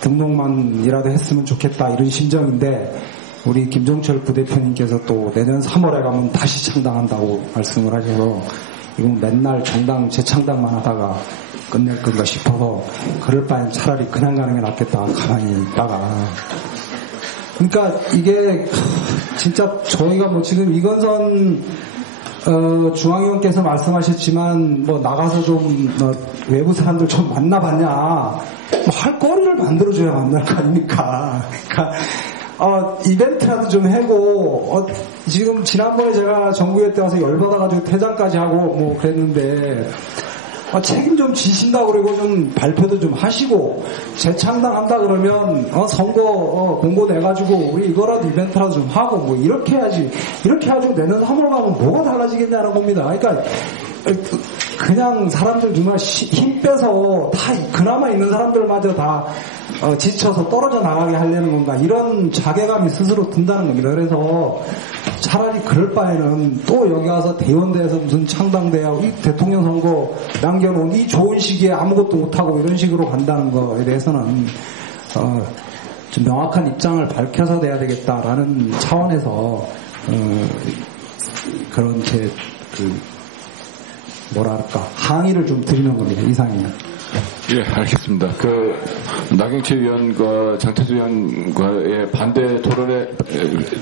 등록만이라도 했으면 좋겠다 이런 심정인데 우리 김종철 부대표님께서 또 내년 3월에 가면 다시 창당한다고 말씀을 하셔서 이건 맨날 정당 재창당만 하다가 끝낼 건가 싶어서 그럴 바엔 차라리 그냥 가는 게 낫겠다 가만히 있다가 그러니까 이게 진짜 저희가 뭐 지금 이건선 중앙위원께서 말씀하셨지만 뭐 나가서 좀 외부 사람들 좀 만나봤냐 뭐 할 거리를 만들어줘야 만날 거 아닙니까. 그러니까 이벤트라도 좀 하고 지금 지난번에 제가 정부회 때 와서 열받아가지고 퇴장까지 하고 뭐 그랬는데 책임 좀 지신다고 그러고 좀 발표도 좀 하시고 재창당한다 그러면 선거 공고 내가지고 우리 이거라도 이벤트라도 좀 하고 뭐 이렇게 해야지. 이렇게 해가지고 내년 3월 가면 뭐가 달라지겠냐는 겁니다. 그러니까 그냥 사람들 정말 힘 빼서 다 그나마 있는 사람들마저 다 지쳐서 떨어져 나가게 하려는 건가 이런 자괴감이 스스로 든다는 겁니다. 그래서 차라리 그럴 바에는 또 여기 와서 대원대에서 무슨 창당대하고 이 대통령 선거 남겨놓은 이 좋은 시기에 아무것도 못하고 이런 식으로 간다는 거에 대해서는 좀 명확한 입장을 밝혀서 돼야 되겠다라는 차원에서 그런 뭐랄까 항의를 좀 드리는 겁니다. 이상입니다. 예, 알겠습니다. 나경채 위원과 장태수 위원과의 반대 토론의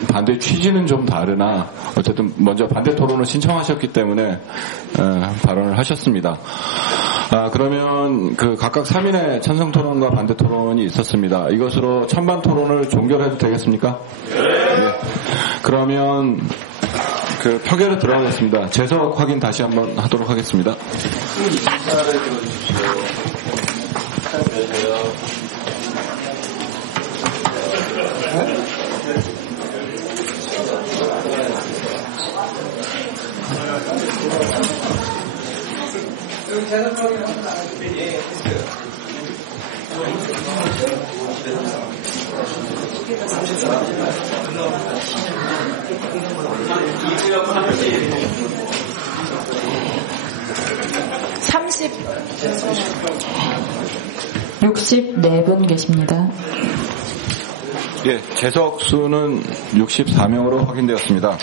반대 취지는 좀 다르나 어쨌든 먼저 반대 토론을 신청하셨기 때문에 발언을 하셨습니다. 그러면 각각 3인의 찬성 토론과 반대 토론이 있었습니다. 이것으로 찬반 토론을 종결해도 되겠습니까? 네. 그러면 표결에 들어가겠습니다. 재석 확인 다시 한번 하도록 하겠습니다. 삼십 64분 계십니다. 예, 재석 수는 64명으로 확인되었습니다.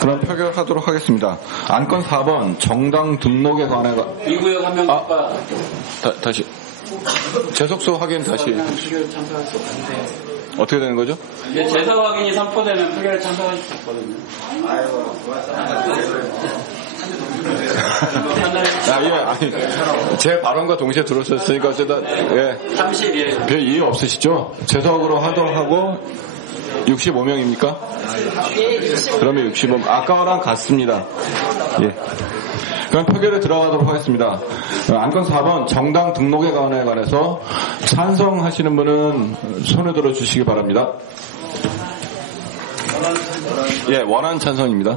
그럼 표결하도록 하겠습니다. 안건 4번 정당 등록에 관해 이구역 한 명 다시 재석수 확인 다시. 어떻게 되는 거죠? 재석 확인이 선포되면 표결에 참석할 수 있거든요. 아니, 제 발언과 동시에 들어오셨으니까 어쨌든, 31. 별 이유 없으시죠? 재석으로 하도록 하고, 65명입니까? 그러면 65명. 아까랑 같습니다. 예. 그럼 표결에 들어가도록 하겠습니다. 안건 4번 정당 등록에 관해서 찬성하시는 분은 손을 들어주시기 바랍니다. 예, 원하는 찬성입니다.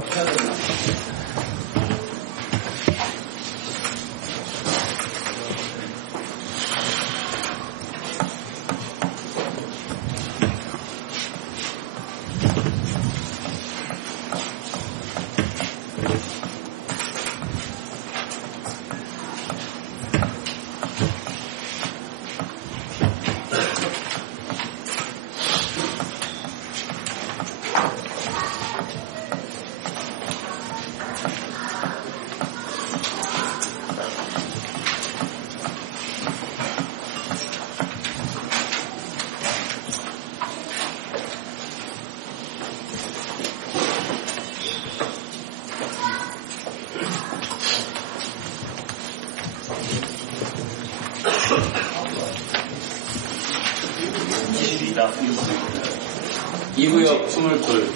이구역 22.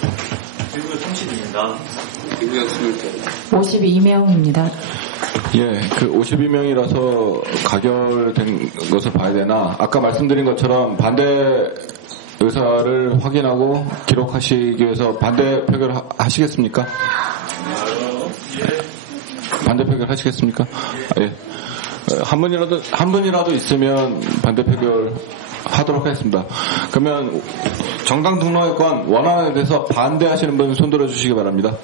1구역 30입니다. 2구역 22. 52명입니다. 예, 그 52명이라서 가결된 것을 봐야 되나? 아까 말씀드린 것처럼 반대 의사를 확인하고 기록하시기 위해서 반대 표결 하시겠습니까? 반대 표결 하시겠습니까? 예. 한 분이라도 있으면 반대 표결 하도록 하겠습니다. 그러면 정당 등록권 원안에 대해서 반대하시는 분 손 들어주시기 바랍니다.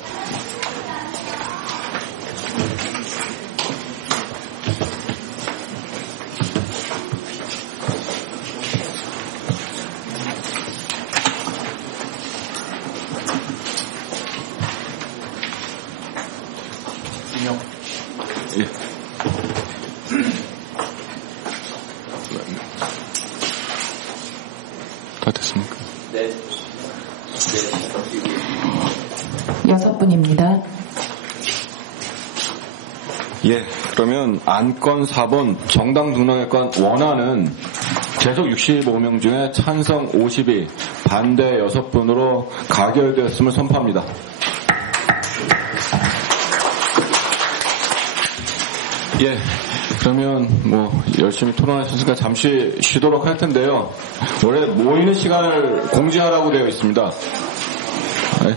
예. 다 됐습니까? 네. 6분입니다. 예, 그러면 안건 4번 정당 등록권 원안은 계속 65명 중에 찬성 52, 반대 6분으로 가결되었음을 선포합니다. 예, 그러면 열심히 토론하셨으니까 잠시 쉬도록 할 텐데요. 원래 모이는 시간을 공지하라고 되어 있습니다. 네.